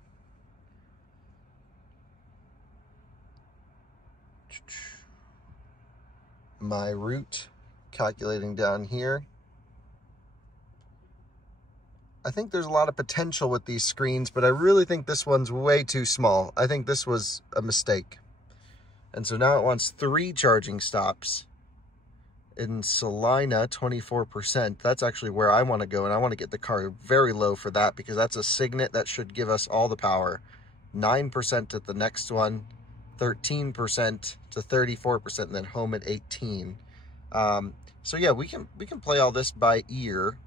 My route, calculating down here. I think there's a lot of potential with these screens, but I really think this one's way too small. I think this was a mistake. And so now it wants 3 charging stops. In Salina, 24%. That's actually where I want to go, and I want to get the car very low for that because that's a Signet that should give us all the power. 9% at the next one, 13% to 34%, and then home at 18. So yeah, we can play all this by ear.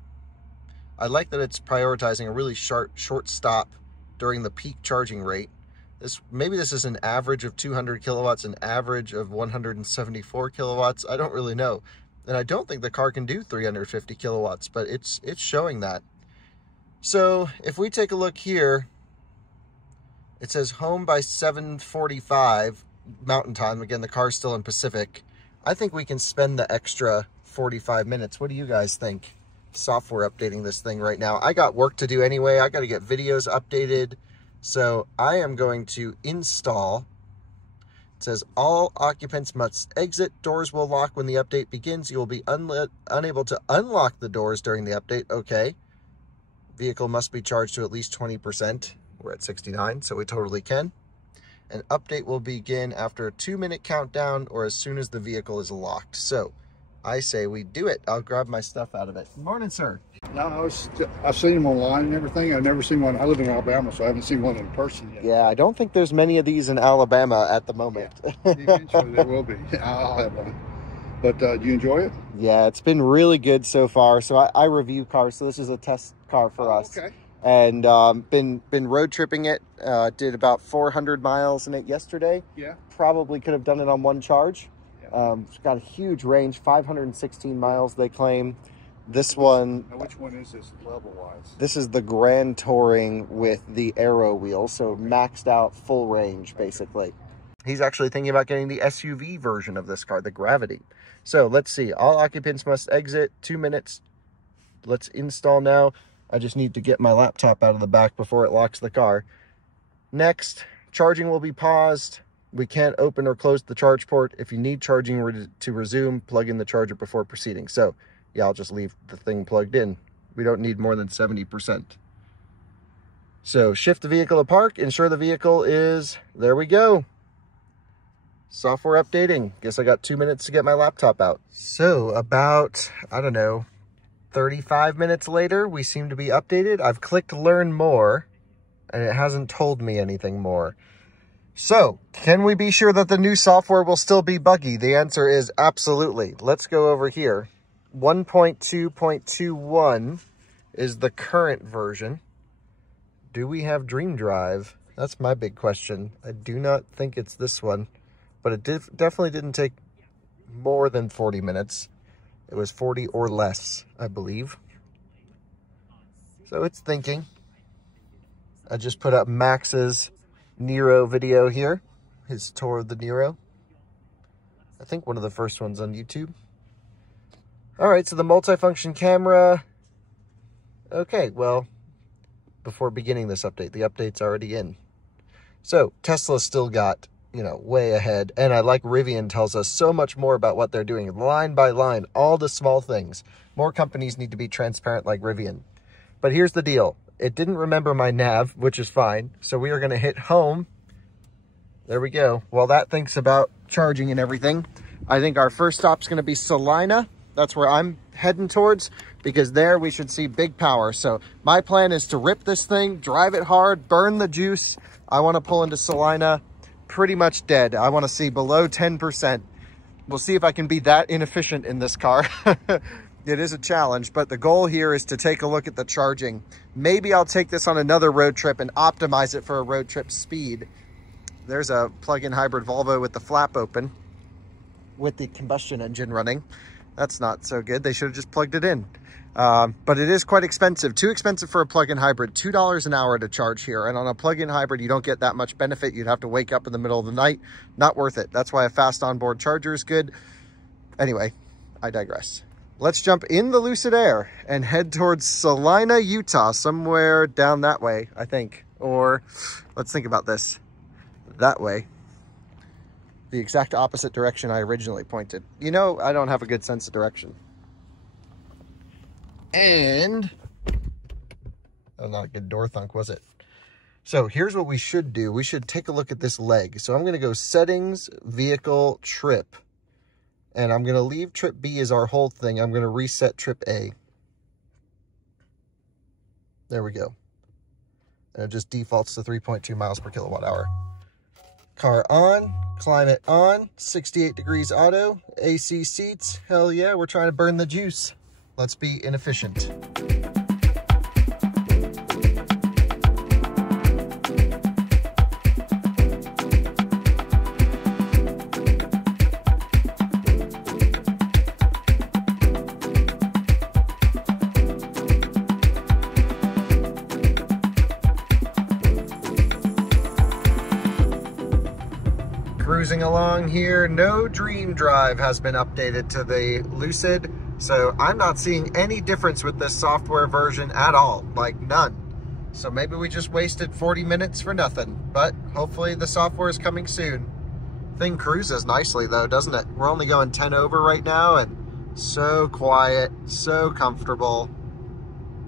I like that it's prioritizing a really short stop during the peak charging rate. Maybe this is an average of 200 kilowatts, an average of 174 kilowatts. I don't really know. And I don't think the car can do 350 kilowatts, but it's showing that. So if we take a look here, it says home by 7:45 mountain time. Again, the car's still in Pacific. I think we can spend the extra 45 minutes. What do you guys think? Software updating this thing right now. I got work to do anyway. I got to get videos updated. So I am going to install. It says all occupants must exit. Doors will lock when the update begins. You will be unable to unlock the doors during the update. Okay. Vehicle must be charged to at least 20%. We're at 69, so we totally can. An update will begin after a 2-minute countdown or as soon as the vehicle is locked. So I say we do it. I'll grab my stuff out of it. Good morning, sir. No, I've seen them online and everything. I've never seen one. I live in Alabama, so I haven't seen one in person yet. Yeah, I don't think there's many of these in Alabama at the moment. Yeah. Eventually there will be. I'll have one. But do you enjoy it? Yeah, it's been really good so far. So I review cars, so this is a test car for us. Okay. And been road tripping it. Did about 400 miles in it yesterday. Yeah. Probably could have done it on one charge. Yeah. It's got a huge range, 516 miles they claim. This one... Now, which one is this level-wise? This is the Grand Touring with the Aero wheel, so maxed out full range, basically. He's actually thinking about getting the SUV version of this car, the Gravity. So let's see. All occupants must exit. 2 minutes. Let's install now. I just need to get my laptop out of the back before it locks the car. Next, charging will be paused. We can't open or close the charge port. If you need charging to resume, plug in the charger before proceeding. So, yeah, I'll just leave the thing plugged in. We don't need more than 70%. So, shift the vehicle to park. Ensure the vehicle is... There we go. Software updating. Guess I got 2 minutes to get my laptop out. So, about, I don't know, 35 minutes later, we seem to be updated. I've clicked learn more, and it hasn't told me anything more. So, can we be sure that the new software will still be buggy? The answer is absolutely. Let's go over here. 1.2.21 is the current version. Do we have Dream Drive? That's my big question. I do not think it's this one, but it definitely didn't take more than 40 minutes. It was 40 or less, I believe. So it's thinking. I just put up Max's Nero video here. His tour of the Nero. I think one of the first ones on YouTube. All right, so the multifunction camera. Okay, well, before beginning this update, the update's already in. So Tesla still got, you know, way ahead. And I like Rivian tells us so much more about what they're doing, line by line, all the small things. More companies need to be transparent like Rivian. But here's the deal. It didn't remember my nav, which is fine. So we are going to hit home. There we go. While that thinks about charging and everything, I think our first stop's going to be Salina. That's where I'm heading towards, because there we should see big power. So my plan is to rip this thing, drive it hard, burn the juice. I want to pull into Salina pretty much dead. I want to see below 10%. We'll see if I can be that inefficient in this car. It is a challenge, but the goal here is to take a look at the charging. Maybe I'll take this on another road trip and optimize it for a road trip speed. There's a plug-in hybrid Volvo with the flap open with the combustion engine running. That's not so good. They should have just plugged it in. But it is quite expensive. Too expensive for a plug-in hybrid. $2 an hour to charge here. And on a plug-in hybrid, you don't get that much benefit. You'd have to wake up in the middle of the night. Not worth it. That's why a fast onboard charger is good. Anyway, I digress. Let's jump in the Lucid Air and head towards Salina, Utah, somewhere down that way, I think. Or let's think about this. That way. The exact opposite direction I originally pointed. You know, I don't have a good sense of direction. And that was not a good door thunk, was it? So here's what we should do. We should take a look at this leg. So I'm going to go settings, vehicle, trip. And I'm going to leave trip B as our whole thing. I'm going to reset trip A. There we go. And it just defaults to 3.2 miles per kilowatt hour. Car on, climate on, 68 degrees auto, AC seats. Hell yeah, we're trying to burn the juice. Let's be inefficient. Cruising along here, no Dream Drive has been updated to the Lucid, so I'm not seeing any difference with this software version at all, like none. So maybe we just wasted 40 minutes for nothing, but hopefully the software is coming soon. Thing cruises nicely though, doesn't it? We're only going 10 over right now, and so quiet, so comfortable,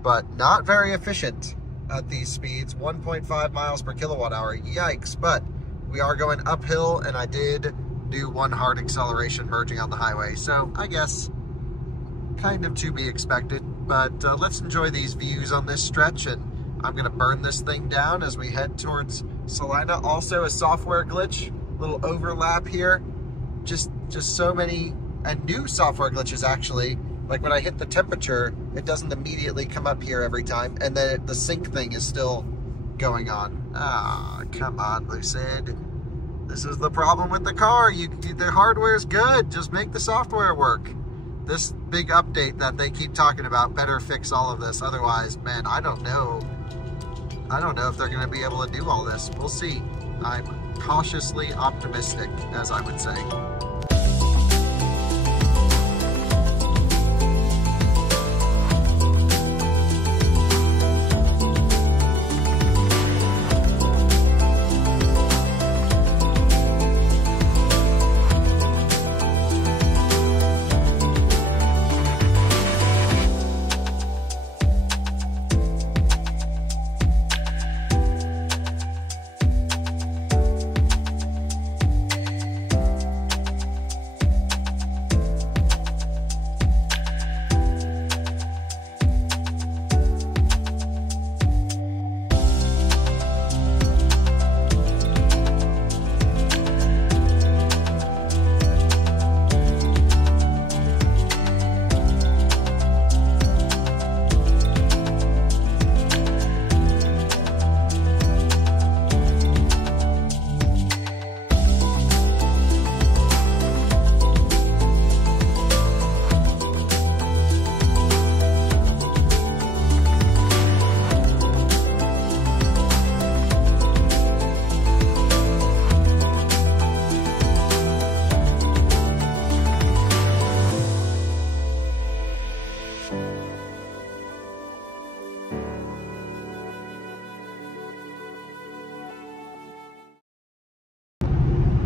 but not very efficient at these speeds. 1.5 miles per kilowatt hour, yikes, but we are going uphill, and I did do one hard acceleration merging on the highway. So I guess kind of to be expected, but let's enjoy these views on this stretch, and I'm gonna burn this thing down as we head towards Salina. Also a software glitch, little overlap here. Just so many, and new software glitches actually. Like when I hit the temperature, it doesn't immediately come up here every time, and then the sync thing is still going on. Ah, come on, Lucid. This is the problem with the car. The hardware's good. Just make the software work. This big update that they keep talking about better fix all of this. Otherwise, man, I don't know. I don't know if they're going to be able to do all this. We'll see. I'm cautiously optimistic, as I would say.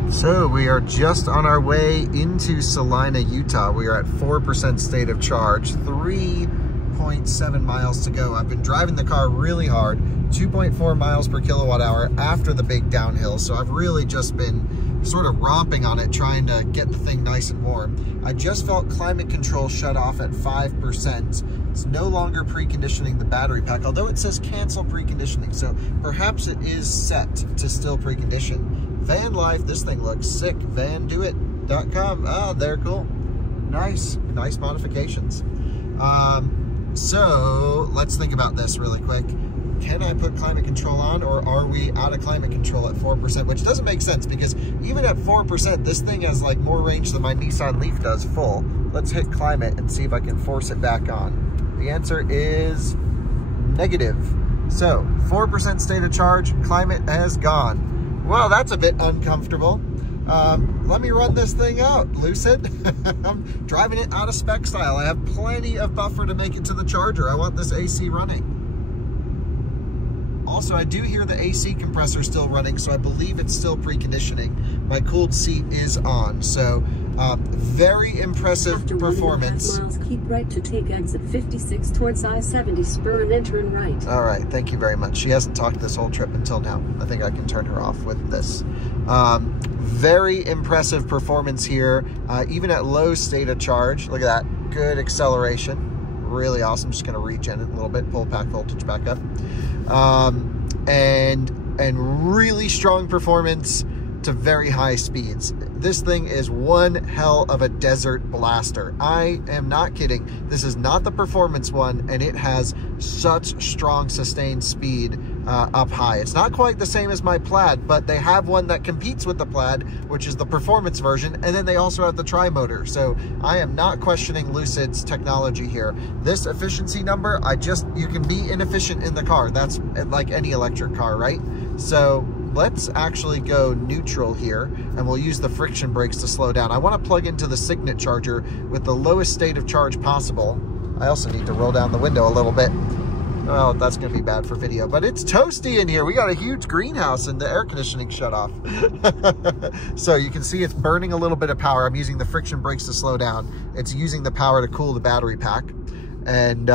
So we are just on our way into Salina, Utah. We are at 4% state of charge, 3.7 miles to go. I've been driving the car really hard, 2.4 miles per kilowatt hour after the big downhill. So I've really just been sort of romping on it, trying to get the thing nice and warm. I just felt climate control shut off at 5%. It's no longer preconditioning the battery pack, although it says cancel preconditioning. So perhaps it is set to still precondition. Van life, this thing looks sick. Vandoit.com. Ah, they're cool. Nice modifications. So let's think about this really quick. can I put climate control on, or are we out of climate control at 4%? Which doesn't make sense, because even at 4%, this thing has like more range than my Nissan Leaf does full. Let's hit climate and see if I can force it back on. The answer is negative. So 4% state of charge, climate has gone. Well, that's a bit uncomfortable. Let me run this thing out, Lucid. I'm driving it out of spec style. I have plenty of buffer to make it to the charger. I want this AC running. Also, I do hear the AC compressor still running, so I believe it's still preconditioning. My cooled seat is on, so very impressive performance. 1.5 miles, keep right to take exit 56 towards I-70 spur and enter in right. All right, thank you very much. She hasn't talked this whole trip until now. I think I can turn her off with this. Very impressive performance here, even at low state of charge. Look at that, good acceleration. Really awesome. Just gonna regen it a little bit, pull pack voltage back up. And really strong performance to very high speeds. This thing is one hell of a desert blaster. I am not kidding. This is not the performance one, and it has such strong sustained speed up high. It's not quite the same as my Plaid, but they have one that competes with the Plaid, which is the performance version, and then they also have the tri-motor. So I am not questioning Lucid's technology here. This efficiency number, you can be inefficient in the car. That's like any electric car, right? So let's actually go neutral here, and we'll use the friction brakes to slow down. I want to plug into the Signet charger with the lowest state of charge possible. I also need to roll down the window a little bit. Well, that's going to be bad for video, but it's toasty in here. We got a huge greenhouse and the air conditioning shut off. So you can see it's burning a little bit of power. I'm using the friction brakes to slow down. It's using the power to cool the battery pack. And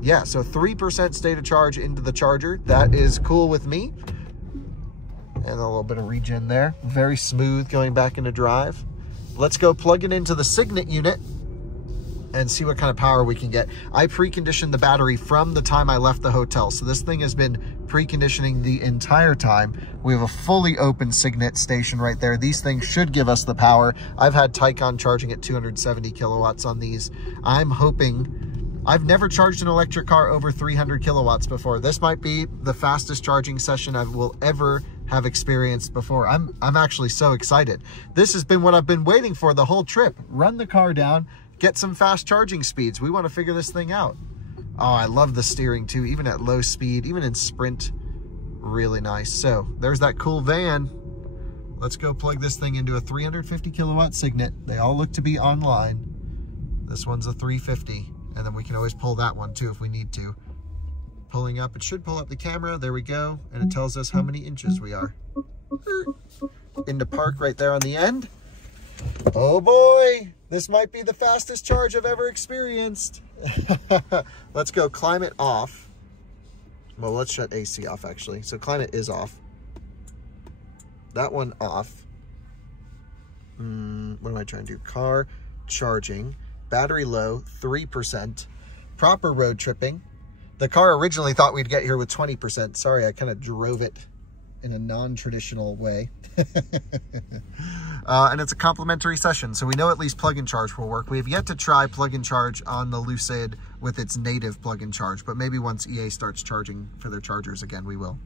yeah, so 3% state of charge into the charger. That is cool with me. And a little bit of regen there. Very smooth going back into drive. Let's go plug it into the Signet unit and see what kind of power we can get. I preconditioned the battery from the time I left the hotel. So this thing has been preconditioning the entire time. We have a fully open Signet station right there. These things should give us the power. I've had Taycan charging at 270 kilowatts on these. I'm hoping, I've never charged an electric car over 300 kilowatts before. This might be the fastest charging session I will ever have experienced before. I'm actually so excited. This has been what I've been waiting for the whole trip. Run the car down, get some fast charging speeds. We want to figure this thing out. Oh, I love the steering too, even at low speed, even in sprint, really nice. So there's that cool van. Let's go plug this thing into a 350 kilowatt Signet. They all look to be online. This one's a 350, and then we can always pull that one too if we need to. Pulling up, it should pull up the camera. There we go. And it tells us how many inches we are. Into park right there on the end. Oh boy, this might be the fastest charge I've ever experienced. Let's go climate off. Well, let's shut AC off actually. So climate is off. That one off. What am I trying to do? Car charging. Battery low, 3%. Proper road tripping. The car originally thought we'd get here with 20%. Sorry, I kind of drove it in a non-traditional way. And it's a complimentary session, so we know at least plug-in charge will work. We have yet to try plug-in charge on the Lucid with its native plug-in charge, but maybe once EA starts charging for their chargers again, we will.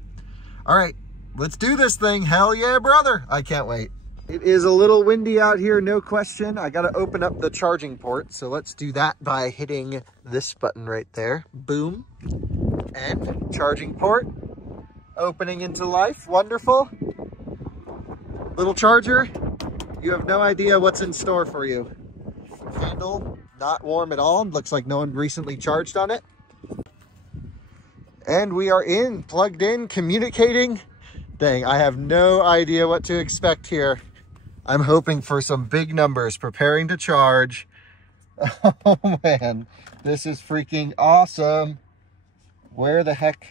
All right, let's do this thing. Hell yeah, brother. I can't wait. It is a little windy out here, no question. I got to open up the charging port, so let's do that by hitting this button right there. Boom. And charging port. Opening into life. Wonderful. Little charger. You have no idea what's in store for you. Handle, not warm at all. Looks like no one recently charged on it. And we are in, plugged in, communicating. Dang, I have no idea what to expect here. I'm hoping for some big numbers, preparing to charge. Oh man, this is freaking awesome. Where the heck?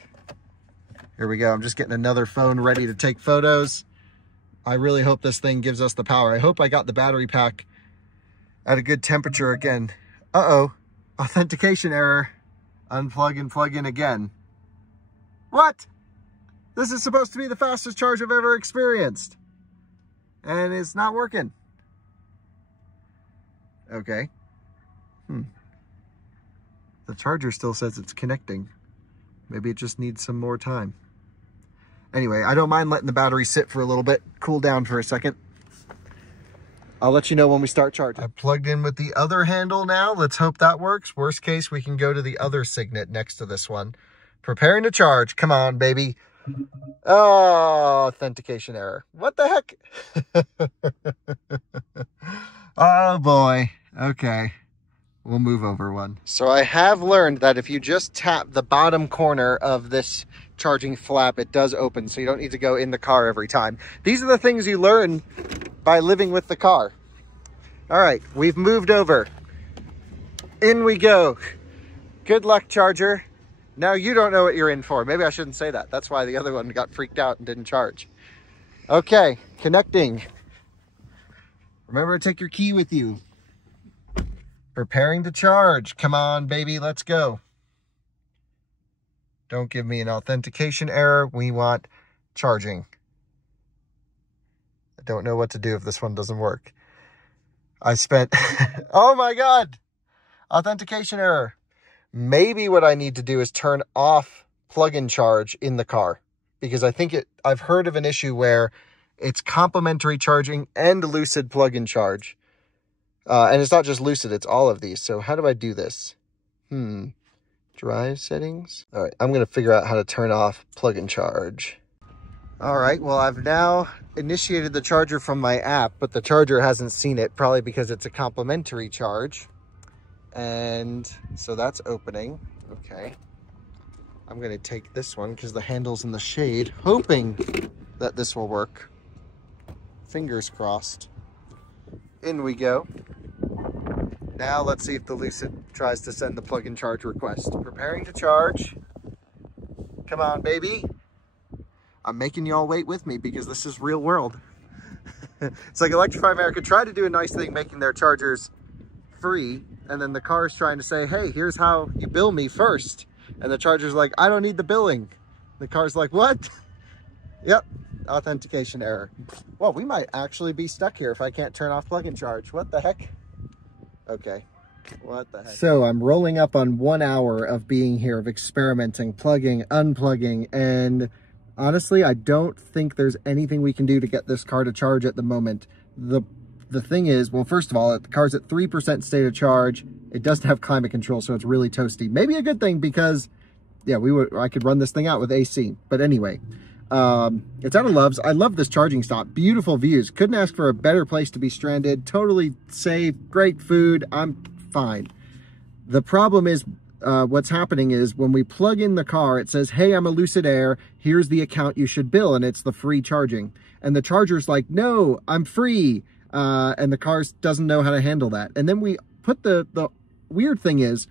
Here we go. I'm just getting another phone ready to take photos. I really hope this thing gives us the power. I hope I got the battery pack at a good temperature again. Uh-oh, authentication error. Unplug and plug in again. What? This is supposed to be the fastest charge I've ever experienced. And it's not working. Okay. The charger still says it's connecting. Maybe it just needs some more time. Anyway, I don't mind letting the battery sit for a little bit, cool down for a second. I'll let you know when we start charging. I plugged in with the other handle now. Let's hope that works. Worst case, we can go to the other Signet next to this one. Preparing to charge. Come on, baby. Oh, authentication error. What the heck? Oh, boy. Okay. We'll move over one. So I have learned that if you just tap the bottom corner of this charging flap, it does open, so you don't need to go in the car every time. These are the things you learn by living with the car. All right, we've moved over. In we go. Good luck, charger. Now you don't know what you're in for. Maybe I shouldn't say that. That's why the other one got freaked out and didn't charge. Okay, connecting. Remember to take your key with you. Preparing to charge. Come on, baby, let's go. Don't give me an authentication error. We want charging. I don't know what to do if this one doesn't work. I spent, oh my God, authentication error. Maybe what I need to do is turn off plug-in charge in the car, because I think I've heard of an issue where it's complimentary charging and Lucid plug-in charge. And it's not just Lucid, it's all of these. So how do I do this? Drive settings. All right, I'm going to figure out how to turn off plug-in charge. All right, well, I've now initiated the charger from my app, but the charger hasn't seen it, probably because it's a complimentary charge. And so that's opening. Okay. I'm going to take this one because the handle's in the shade, hoping that this will work. Fingers crossed. In we go. Now let's see if the Lucid tries to send the plug-in charge request. Preparing to charge. Come on, baby. I'm making you all wait with me because this is real world. It's like Electrify America tried to do a nice thing making their chargers free, and then the car's trying to say, hey, here's how you bill me first. And the charger's like, I don't need the billing. The car's like, what? Yep, authentication error. Well, we might actually be stuck here if I can't turn off plug-in charge. What the heck? Okay, what the heck? So I'm rolling up on 1 hour of being here, of experimenting, plugging, unplugging, and honestly, I don't think there's anything we can do to get this car to charge at the moment. The thing is, well, first of all, the car's at 3% state of charge. It doesn't have climate control, so it's really toasty. Maybe a good thing because, yeah, I could run this thing out with AC. But anyway, it's out of Love's. I love this charging stop. Beautiful views. Couldn't ask for a better place to be stranded. Totally safe. Great food. I'm fine. The problem is, what's happening is when we plug in the car, it says, hey, I'm a Lucid Air. Here's the account you should bill. And it's the free charging. And the charger's like, no, I'm free. And the car doesn't know how to handle that. And then we put the weird thing is,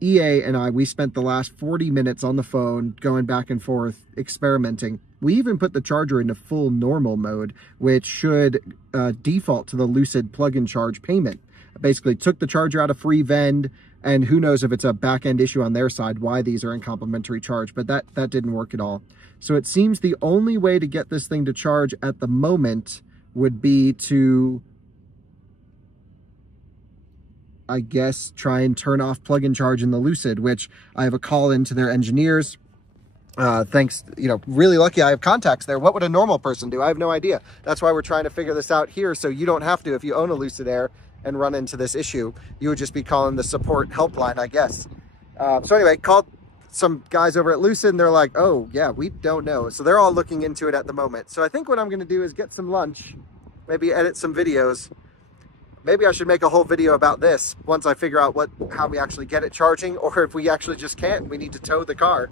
EA and we spent the last 40 minutes on the phone going back and forth experimenting. We even put the charger into full normal mode, which should default to the Lucid plug-in charge payment. Basically took the charger out of free vend, and who knows if it's a back-end issue on their side why these are in complimentary charge, but that didn't work at all. So it seems the only way to get this thing to charge at the moment would be to, I guess, try and turn off plug-in charge in the Lucid, which I have a call into their engineers. Thanks, really lucky I have contacts there. What would a normal person do? I have no idea. That's why we're trying to figure this out here, so you don't have to if you own a Lucid Air and run into this issue. You would just be calling the support helpline, I guess. So anyway, called some guys over at Lucid, and they're like, oh, yeah, we don't know. So they're all looking into it at the moment. So I think what I'm going to do is get some lunch, maybe edit some videos. Maybe I should make a whole video about this once I figure out how we actually get it charging, or if we actually just can't, we need to tow the car.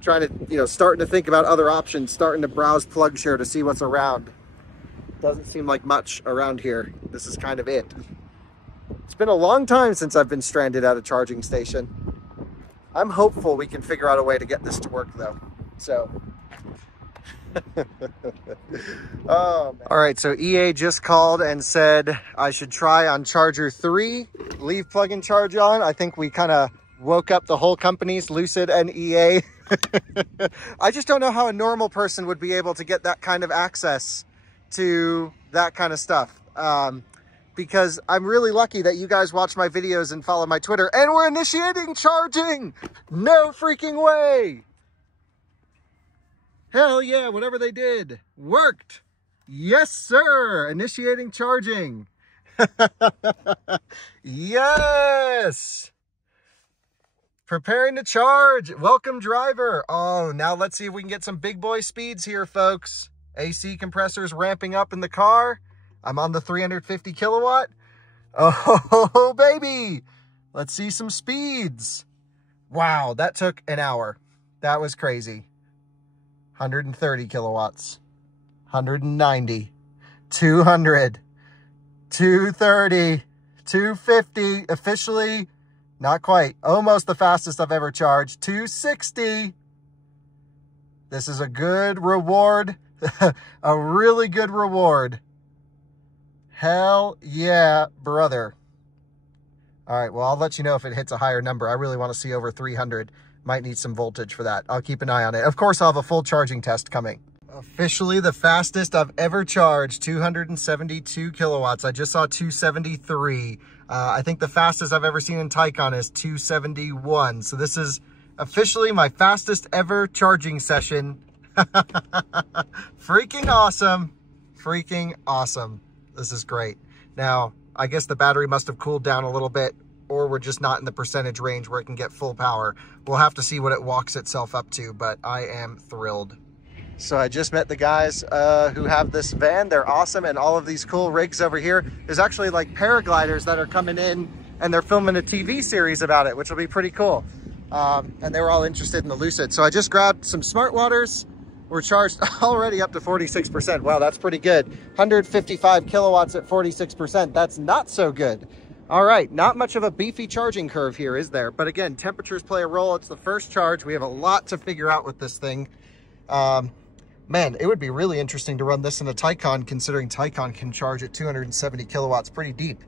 Trying to, starting to think about other options, starting to browse PlugShare to see what's around. Doesn't seem like much around here. This is kind of it. It's been a long time since I've been stranded at a charging station. I'm hopeful we can figure out a way to get this to work though. So. Oh, man. All right, so EA just called and said I should try on charger 3, leave plug-in charge on. I think we kind of woke up the whole companies, Lucid and EA. I just don't know how a normal person would be able to get that kind of access to that kind of stuff. because I'm really lucky that you guys watch my videos and follow my Twitter, and we're initiating charging. No freaking way. Hell yeah, whatever they did worked. Yes, sir. Initiating charging. Yes. Preparing to charge. Welcome, driver. Oh, now let's see if we can get some big boy speeds here, folks. AC compressors ramping up in the car. I'm on the 350 kilowatt. Oh, baby. Let's see some speeds. Wow, that took an hour. That was crazy. 130 kilowatts. 190. 200. 230. 250. Officially, not quite. Almost the fastest I've ever charged. 260. This is a good reward. A really good reward. Hell yeah, brother. All right, well, I'll let you know if it hits a higher number. I really want to see over 300. Might need some voltage for that. I'll keep an eye on it. Of course, I'll have a full charging test coming. Officially the fastest I've ever charged, 272 kilowatts. I just saw 273. I think the fastest I've ever seen in Taycan is 271. So this is officially my fastest ever charging session. Freaking awesome. Freaking awesome. This is great. Now, I guess the battery must have cooled down a little bit, or we're just not in the percentage range where it can get full power. We'll have to see what it walks itself up to, but I am thrilled. So I just met the guys who have this van. They're awesome, and all of these cool rigs over here. There's actually like paragliders that are coming in, and they're filming a TV series about it, which will be pretty cool. And they were all interested in the Lucid. So I just grabbed some smart waters. We're charged already up to 46%. Wow, that's pretty good. 155 kilowatts at 46%. That's not so good. All right, not much of a beefy charging curve here, is there? But again, temperatures play a role. It's the first charge. We have a lot to figure out with this thing. Man, it would be really interesting to run this in a Taycan, considering Taycan can charge at 270 kilowatts pretty deep.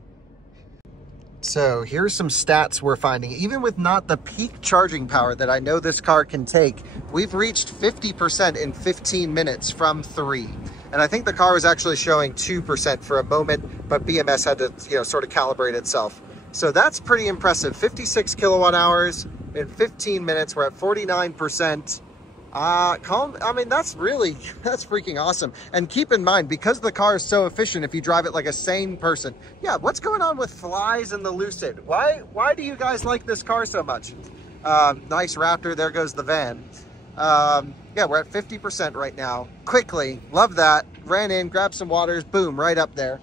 So here's some stats we're finding. Even with not the peak charging power that I know this car can take, we've reached 50% in 15 minutes from 3. And I think the car was actually showing 2% for a moment, but BMS had to, sort of calibrate itself. So that's pretty impressive. 56 kilowatt hours in 15 minutes. We're at 49%. I mean, that's freaking awesome. And keep in mind, because the car is so efficient, if you drive it like a sane person, yeah, what's going on with flies in the Lucid? Why do you guys like this car so much? Nice Raptor, there goes the van. Yeah, we're at 50% right now. Quickly, love that. Ran in, grabbed some waters, boom, right up there.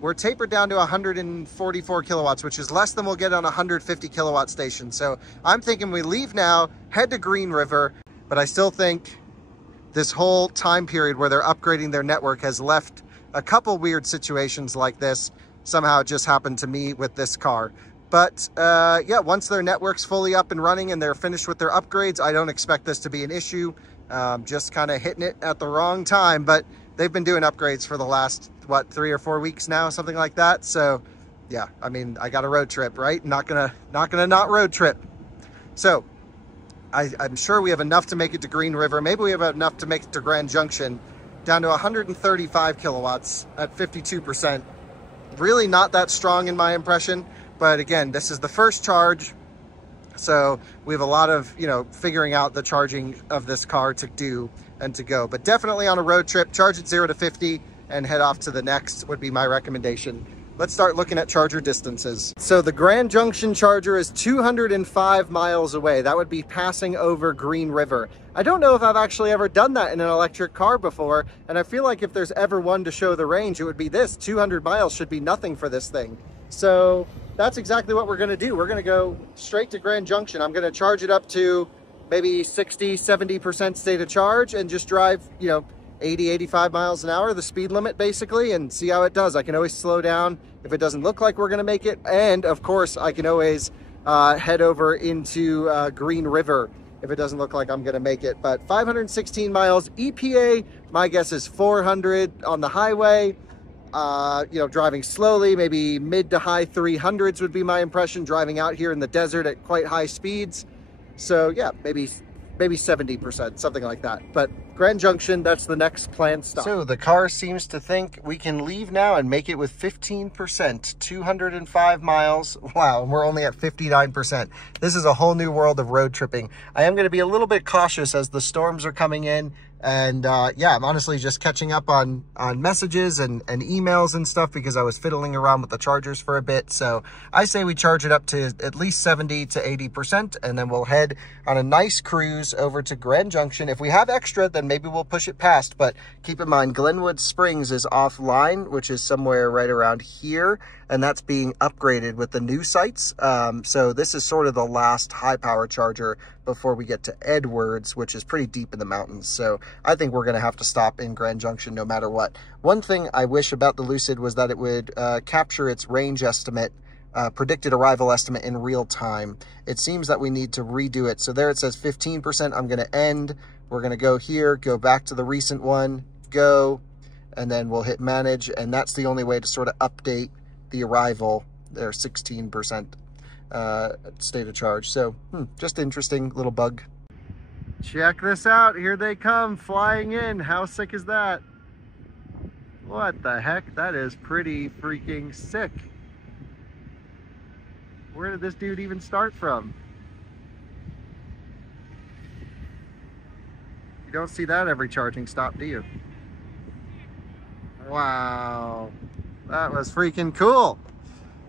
We're tapered down to 144 kilowatts, which is less than we'll get on a 150 kilowatt station. So I'm thinking we leave now, head to Green River, but I still think this whole time period where they're upgrading their network has left a couple weird situations like this. Somehow it just happened to me with this car. But yeah, once their network's fully up and running and they're finished with their upgrades, I don't expect this to be an issue. Just kind of hitting it at the wrong time, but they've been doing upgrades for the last, what, 3 or 4 weeks now, something like that. So yeah, I mean, I got a road trip, right? Not gonna not road trip. So I'm sure we have enough to make it to Green River. Maybe we have enough to make it to Grand Junction, down to 135 kilowatts at 52%. Really not that strong in my impression, but again, this is the first charge. So we have a lot of, figuring out the charging of this car to do and to go. But definitely on a road trip, charge at 0 to 50 and head off to the next would be my recommendation. Let's start looking at charger distances. So the Grand Junction charger is 205 miles away. That would be passing over Green River. I don't know if I've actually ever done that in an electric car before, and I feel like if there's ever one to show the range, it would be this. 200 miles should be nothing for this thing. So that's exactly what we're gonna do. We're gonna go straight to Grand Junction. I'm gonna charge it up to maybe 60, 70% state of charge and just drive, 80, 85 miles an hour, the speed limit basically, and see how it does. I can always slow down if it doesn't look like we're gonna make it. And of course, I can always head over into Green River if it doesn't look like I'm gonna make it. But 516 miles, EPA, my guess is 400 on the highway. Driving slowly, maybe mid to high 300s would be my impression, driving out here in the desert at quite high speeds. So yeah, maybe 70%, something like that. But Grand Junction, that's the next planned stop. So the car seems to think we can leave now and make it with 15%, 205 miles. Wow, and we're only at 59%. This is a whole new world of road tripping. I am going to be a little bit cautious as the storms are coming in. And yeah, I'm honestly just catching up on messages and emails and stuff because I was fiddling around with the chargers for a bit. So I say we charge it up to at least 70 to 80%, and then we'll head on a nice cruise over to Grand Junction. If we have extra, then maybe we'll push it past. But keep in mind, Glenwood Springs is offline, which is somewhere right around here. And that's being upgraded with the new sites. So this is sort of the last high power charger before we get to Edwards, which is pretty deep in the mountains. So I think we're going to have to stop in Grand Junction no matter what. One thing I wish about the Lucid was that it would capture its range estimate, predicted arrival estimate in real time. It seems that we need to redo it. So there it says 15%. I'm going to end. We're going to go here, go back to the recent one, go, and then we'll hit manage. And that's the only way to sort of update the arrival, their 16% state of charge. So just interesting little bug. Check this out. Here they come flying in. How sick is that? What the heck? That is pretty freaking sick. Where did this dude even start from? You don't see that every charging stop, do you? Wow. That was freaking cool.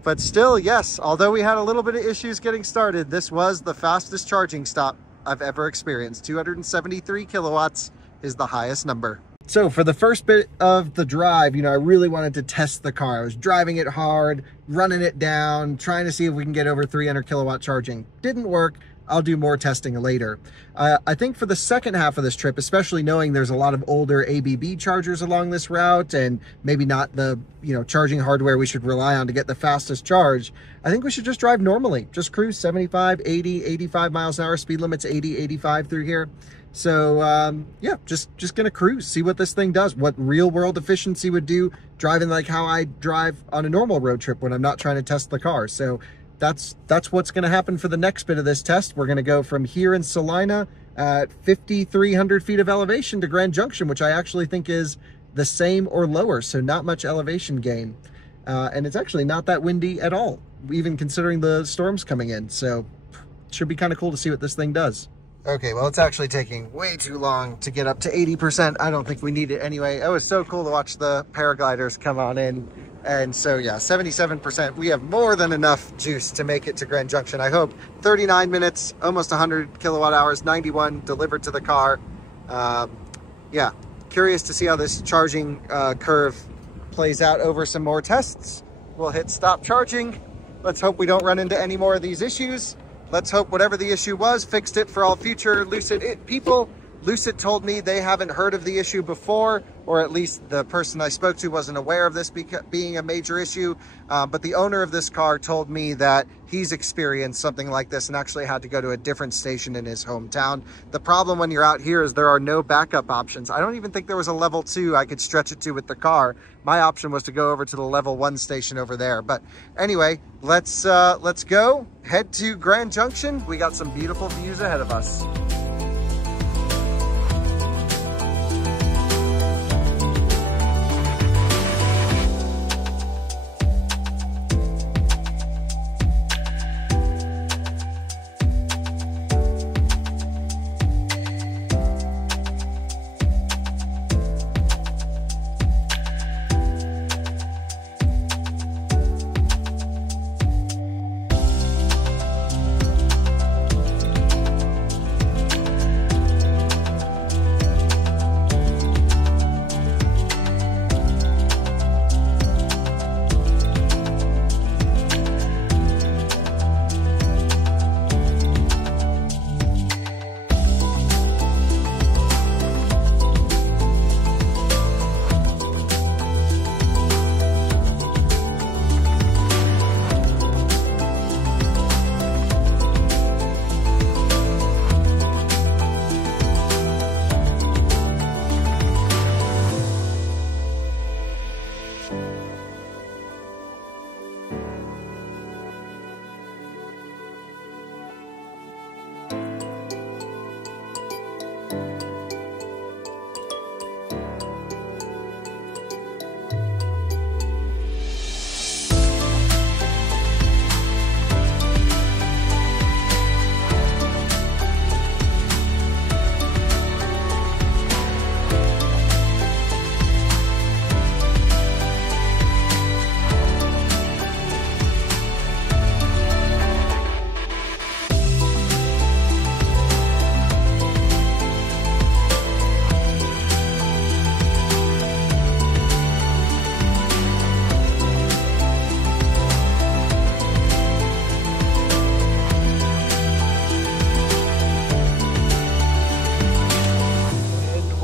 But still, yes, although we had a little bit of issues getting started, this was the fastest charging stop I've ever experienced. 273 kilowatts is the highest number. So for the first bit of the drive, you know, I really wanted to test the car. I was driving it hard, running it down, trying to see if we can get over 300 kilowatt charging. Didn't work. I'll do more testing later. I think for the second half of this trip, especially knowing there's a lot of older ABB chargers along this route and maybe not the, you know, charging hardware we should rely on to get the fastest charge, I think we should just drive normally. Just cruise 75, 80, 85 miles an hour. Speed limit's 80, 85 through here. So yeah, just gonna cruise, see what this thing does, what real world efficiency would do, driving like how I drive on a normal road trip when I'm not trying to test the car. So that's what's going to happen for the next bit of this test. We're going to go from here in Salina at 5,300 feet of elevation to Grand Junction, which I actually think is the same or lower, so not much elevation gain. And it's actually not that windy at all, even considering the storms coming in. So it should be kind of cool to see what this thing does. Okay, well, it's actually taking way too long to get up to 80%. I don't think we need it anyway. It was so cool to watch the paragliders come on in. And so, yeah, 77%. We have more than enough juice to make it to Grand Junction, I hope. 39 minutes, almost 100 kilowatt hours, 91 delivered to the car. Yeah, curious to see how this charging curve plays out over some more tests. We'll hit stop charging. Let's hope we don't run into any more of these issues. Let's hope whatever the issue was, fixed it for all future Lucid people. Lucid told me they haven't heard of the issue before, or at least the person I spoke to wasn't aware of this being a major issue. But the owner of this car told me that he's experienced something like this and actually had to go to a different station in his hometown. The problem when you're out here is there are no backup options. I don't even think there was a level 2 I could stretch it to with the car. My option was to go over to the level 1 station over there. But anyway, let's go head to Grand Junction. We got some beautiful views ahead of us.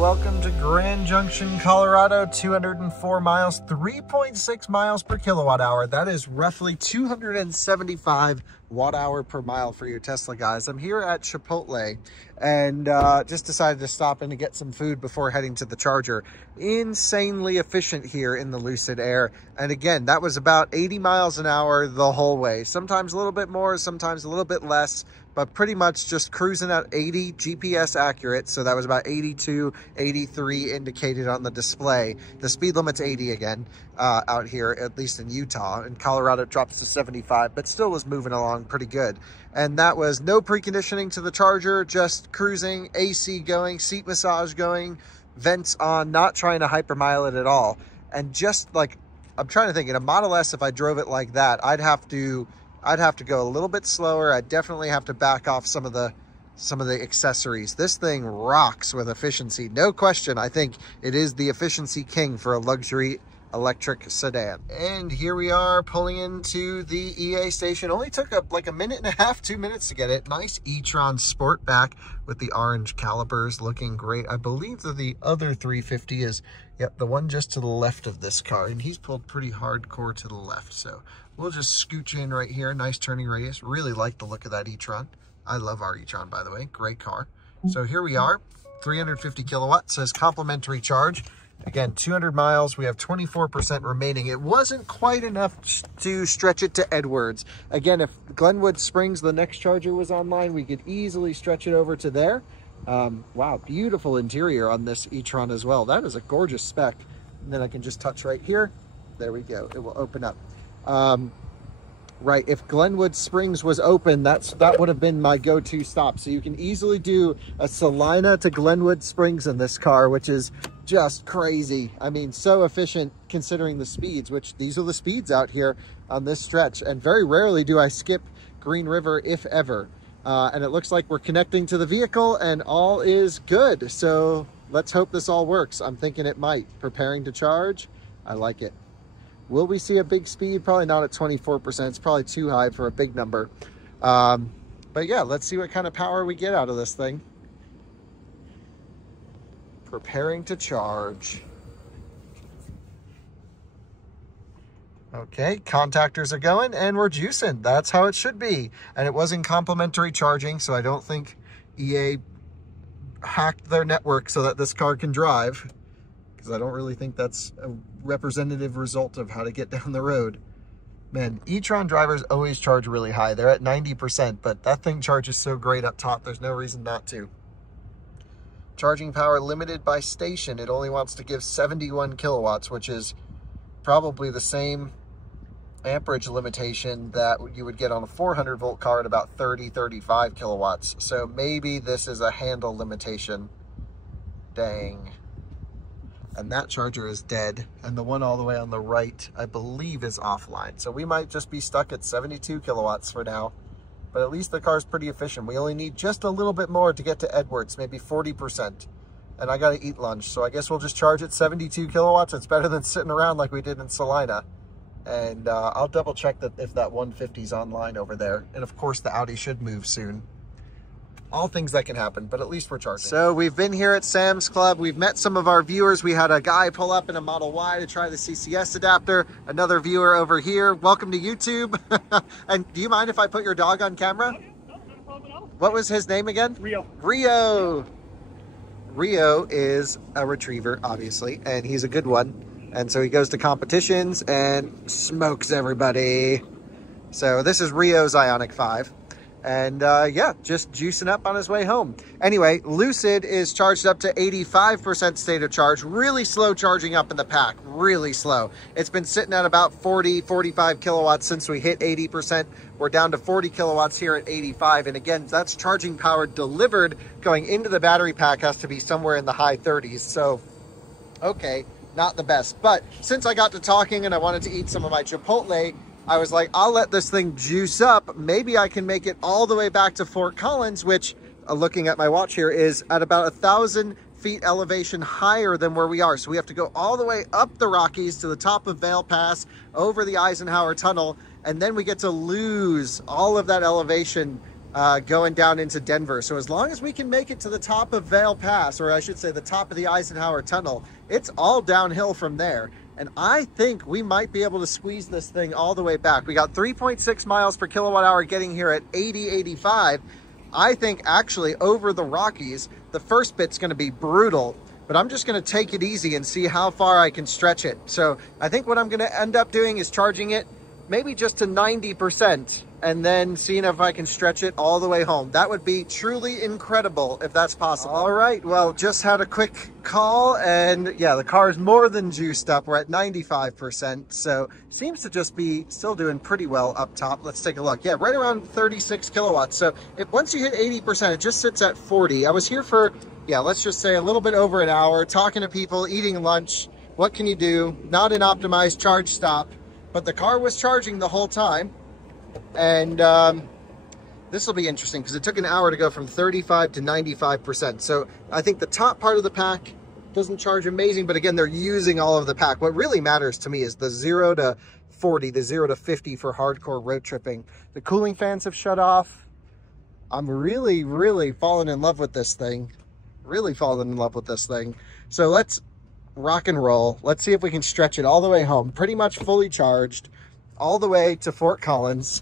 welcome to Grand Junction, Colorado. 204 miles, 3.6 miles per kilowatt hour. That is roughly 275 watt hour per mile for your Tesla, guys. I'm here at Chipotle and just decided to stop in to get some food before heading to the charger. Insanely efficient here in the Lucid Air. And again, that was about 80 miles an hour the whole way. Sometimes a little bit more, sometimes a little bit less, but pretty much just cruising at 80 GPS accurate. So that was about 82, 83 indicated on the display. The speed limit's 80 again out here, at least in Utah. In Colorado, it drops to 75, but still was moving along pretty good. And that was no preconditioning to the charger, just cruising, AC going, seat massage going, vents on, not trying to hypermile it at all. And just like, I'm trying to think, in a Model S, if I drove it like that, I'd have to go a little bit slower. I'd definitely have to back off some of the accessories. This thing rocks with efficiency, no question. I think it is the efficiency king for a luxury electric sedan. And here we are pulling into the EA station. Only took like a minute and a half, 2 minutes to get it. Nice e-tron Sportback with the orange calipers, looking great. I believe that the other 350 is, yep, the one just to the left of this car, and he's pulled pretty hardcore to the left. So we'll just scooch in right here. Nice turning radius. Really like the look of that e-tron. I love our e-tron, by the way. Great car. So here we are, 350 kilowatts, says complimentary charge. Again, 200 miles, we have 24% remaining. It wasn't quite enough to stretch it to Edwards. Again, if Glenwood Springs, the next charger, was online, we could easily stretch it over to there. Wow, beautiful interior on this e-tron as well. That is a gorgeous spec. And then I can just touch right here. There we go, it will open up. Right, if Glenwood Springs was open, that would have been my go-to stop. So you can easily do a Salina to Glenwood Springs in this car, which is just crazy. I mean, so efficient considering the speeds, which these are the speeds out here on this stretch. And very rarely do I skip Green River, if ever. And it looks like we're connecting to the vehicle and all is good. So let's hope this all works. I'm thinking it might. Preparing to charge. I like it. Will we see a big speed? Probably not at 24%. It's probably too high for a big number. But yeah, let's see what kind of power we get out of this thing. Preparing to charge. Okay, contactors are going and we're juicing. That's how it should be. And it wasn't complimentary charging, so I don't think EA hacked their network so that this car can drive, because I don't really think that's a representative result of how to get down the road. Man, e-tron drivers always charge really high. They're at 90%, but that thing charges so great up top, there's no reason not to. Charging power limited by station. It only wants to give 71 kilowatts, which is probably the same amperage limitation that you would get on a 400 volt car at about 35 kilowatts. So maybe this is a handle limitation. Dang. And that charger is dead. And the one all the way on the right, I believe, is offline. So we might just be stuck at 72 kilowatts for now. But at least the car's pretty efficient. We only need just a little bit more to get to Edwards, maybe 40%. And I gotta eat lunch, so I guess we'll just charge at 72 kilowatts. It's better than sitting around like we did in Salina. And I'll double check that if that 150 is online over there. And of course the Audi should move soon. All things that can happen, but at least we're charging. So we've been here at Sam's Club. We've met some of our viewers. We had a guy pull up in a Model Y to try the CCS adapter. Another viewer over here. Welcome to YouTube. And do you mind if I put your dog on camera? What was his name again? Rio. Rio. Rio is a retriever, obviously, and he's a good one. And so he goes to competitions and smokes everybody. So this is Rio's Ioniq 5. And yeah, just juicing up on his way home. Anyway, Lucid is charged up to 85% state of charge. Really slow charging up in the pack, really slow. It's been sitting at about 40, 45 kilowatts since we hit 80%. We're down to 40 kilowatts here at 85. And again, that's charging power delivered. Going into the battery pack has to be somewhere in the high 30s. So, okay, not the best. But since I got to talking and I wanted to eat some of my Chipotle, I was like, I'll let this thing juice up. Maybe I can make it all the way back to Fort Collins, which, looking at my watch here, is at about 1,000 feet elevation higher than where we are. So we have to go all the way up the Rockies to the top of Vail Pass, over the Eisenhower Tunnel, and then we get to lose all of that elevation going down into Denver. So as long as we can make it to the top of Vail Pass, or I should say the top of the Eisenhower Tunnel, it's all downhill from there. And I think we might be able to squeeze this thing all the way back. We got 3.6 miles per kilowatt hour getting here at 80, 85. I think actually over the Rockies, the first bit's going to be brutal, but I'm just going to take it easy and see how far I can stretch it. So I think what I'm going to end up doing is charging it maybe just to 90% and then seeing if I can stretch it all the way home. That would be truly incredible if that's possible. All right, well, just had a quick call, and yeah, the car is more than juiced up. We're at 95%, so seems to just be still doing pretty well up top. Let's take a look. Yeah, right around 36 kilowatts. So once you hit 80%, it just sits at 40. I was here for, yeah, let's just say a little bit over an hour, talking to people, eating lunch. What can you do? Not an optimized charge stop, but the car was charging the whole time. And this will be interesting because it took an hour to go from 35 to 95%. So I think the top part of the pack doesn't charge amazing, but again, they're using all of the pack. What really matters to me is the 0 to 40, the 0 to 50 for hardcore road tripping. The cooling fans have shut off. I'm really, really falling in love with this thing. Really falling in love with this thing. So let's rock and roll. Let's see if we can stretch it all the way home. Pretty much fully charged all the way to Fort Collins.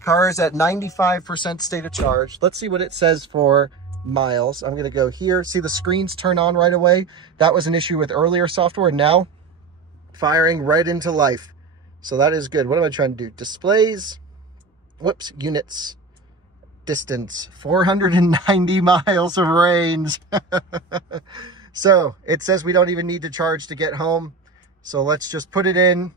Car is at 95% state of charge. Let's see what it says for miles. I'm going to go here. See the screens turn on right away. That was an issue with earlier software. Now firing right into life. So that is good. What am I trying to do? Displays. Whoops. Units. Distance. 490 miles of range. So it says we don't even need to charge to get home. So let's just put it in,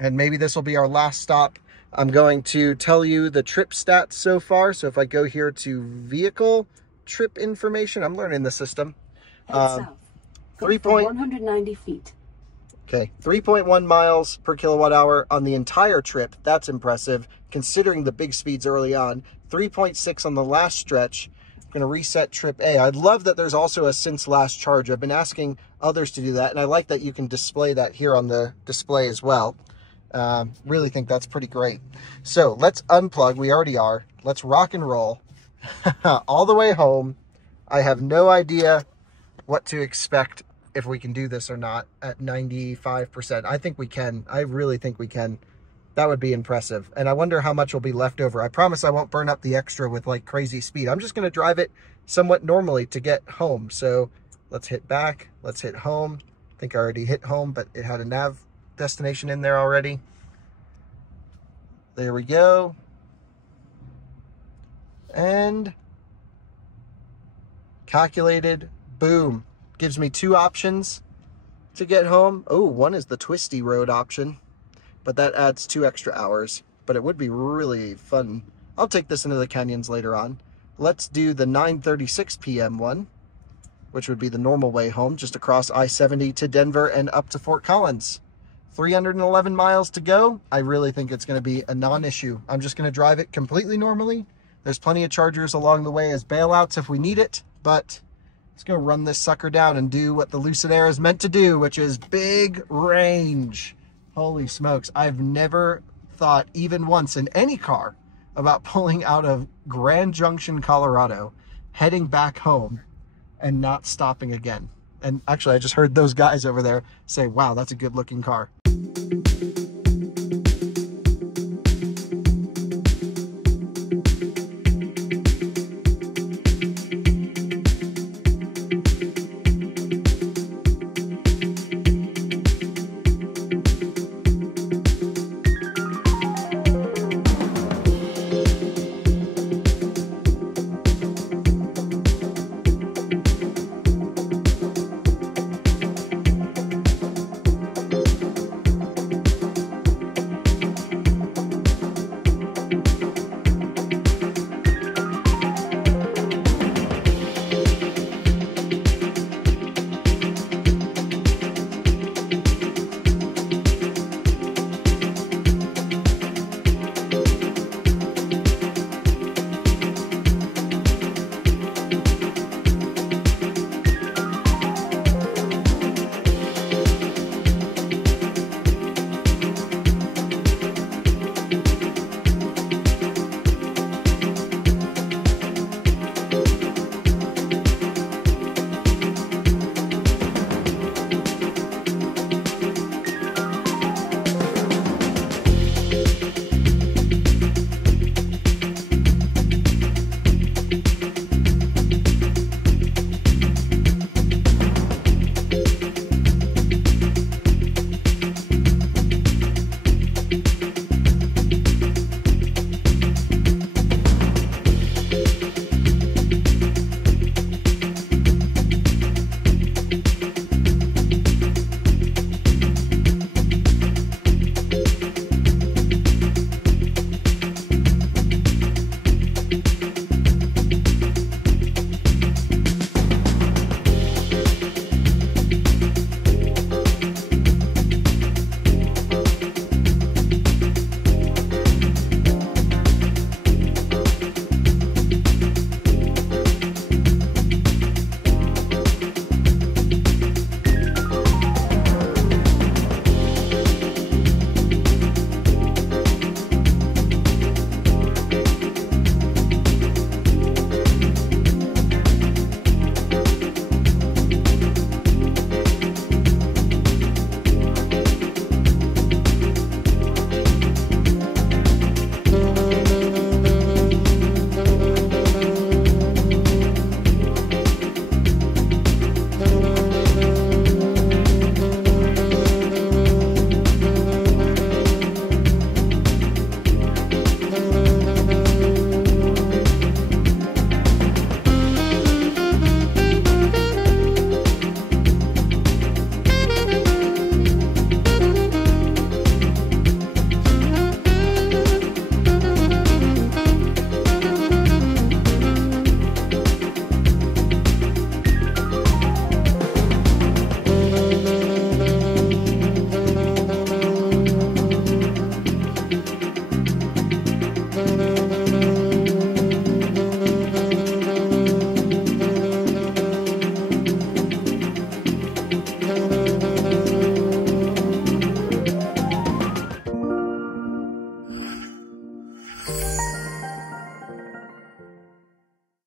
and maybe this will be our last stop. I'm going to tell you the trip stats so far. So if I go here to vehicle trip information, I'm learning the system. Head south. Go for 190 feet. Okay, 3.1 miles per kilowatt hour on the entire trip. That's impressive considering the big speeds early on. 3.6 on the last stretch. I'm going to reset trip A. I love that there's also a since last charge. I've been asking others to do that, and I like that you can display that here on the display as well. Really think that's pretty great. So let's unplug. We already are. Let's rock and roll all the way home. I have no idea what to expect if we can do this or not at 95%. I think we can. I really think we can. That would be impressive. And I wonder how much will be left over. I promise I won't burn up the extra with like crazy speed. I'm just going to drive it somewhat normally to get home. So let's hit back. Let's hit home. I think I already hit home, but it had a nav destination in there already. There we go. And calculated. Boom. Gives me two options to get home. Oh, one is the twisty road option, but that adds 2 extra hours. But it would be really fun. I'll take this into the canyons later on. Let's do the 9:36 p.m. one, which would be the normal way home, just across I-70 to Denver and up to Fort Collins. 311 miles to go. I really think it's going to be a non-issue. I'm just going to drive it completely normally. There's plenty of chargers along the way as bailouts if we need it, but let's go run this sucker down and do what the Lucid Air is meant to do, which is big range. Holy smokes. I've never thought even once in any car about pulling out of Grand Junction, Colorado, heading back home and not stopping again. And actually, I just heard those guys over there say, wow, that's a good looking car.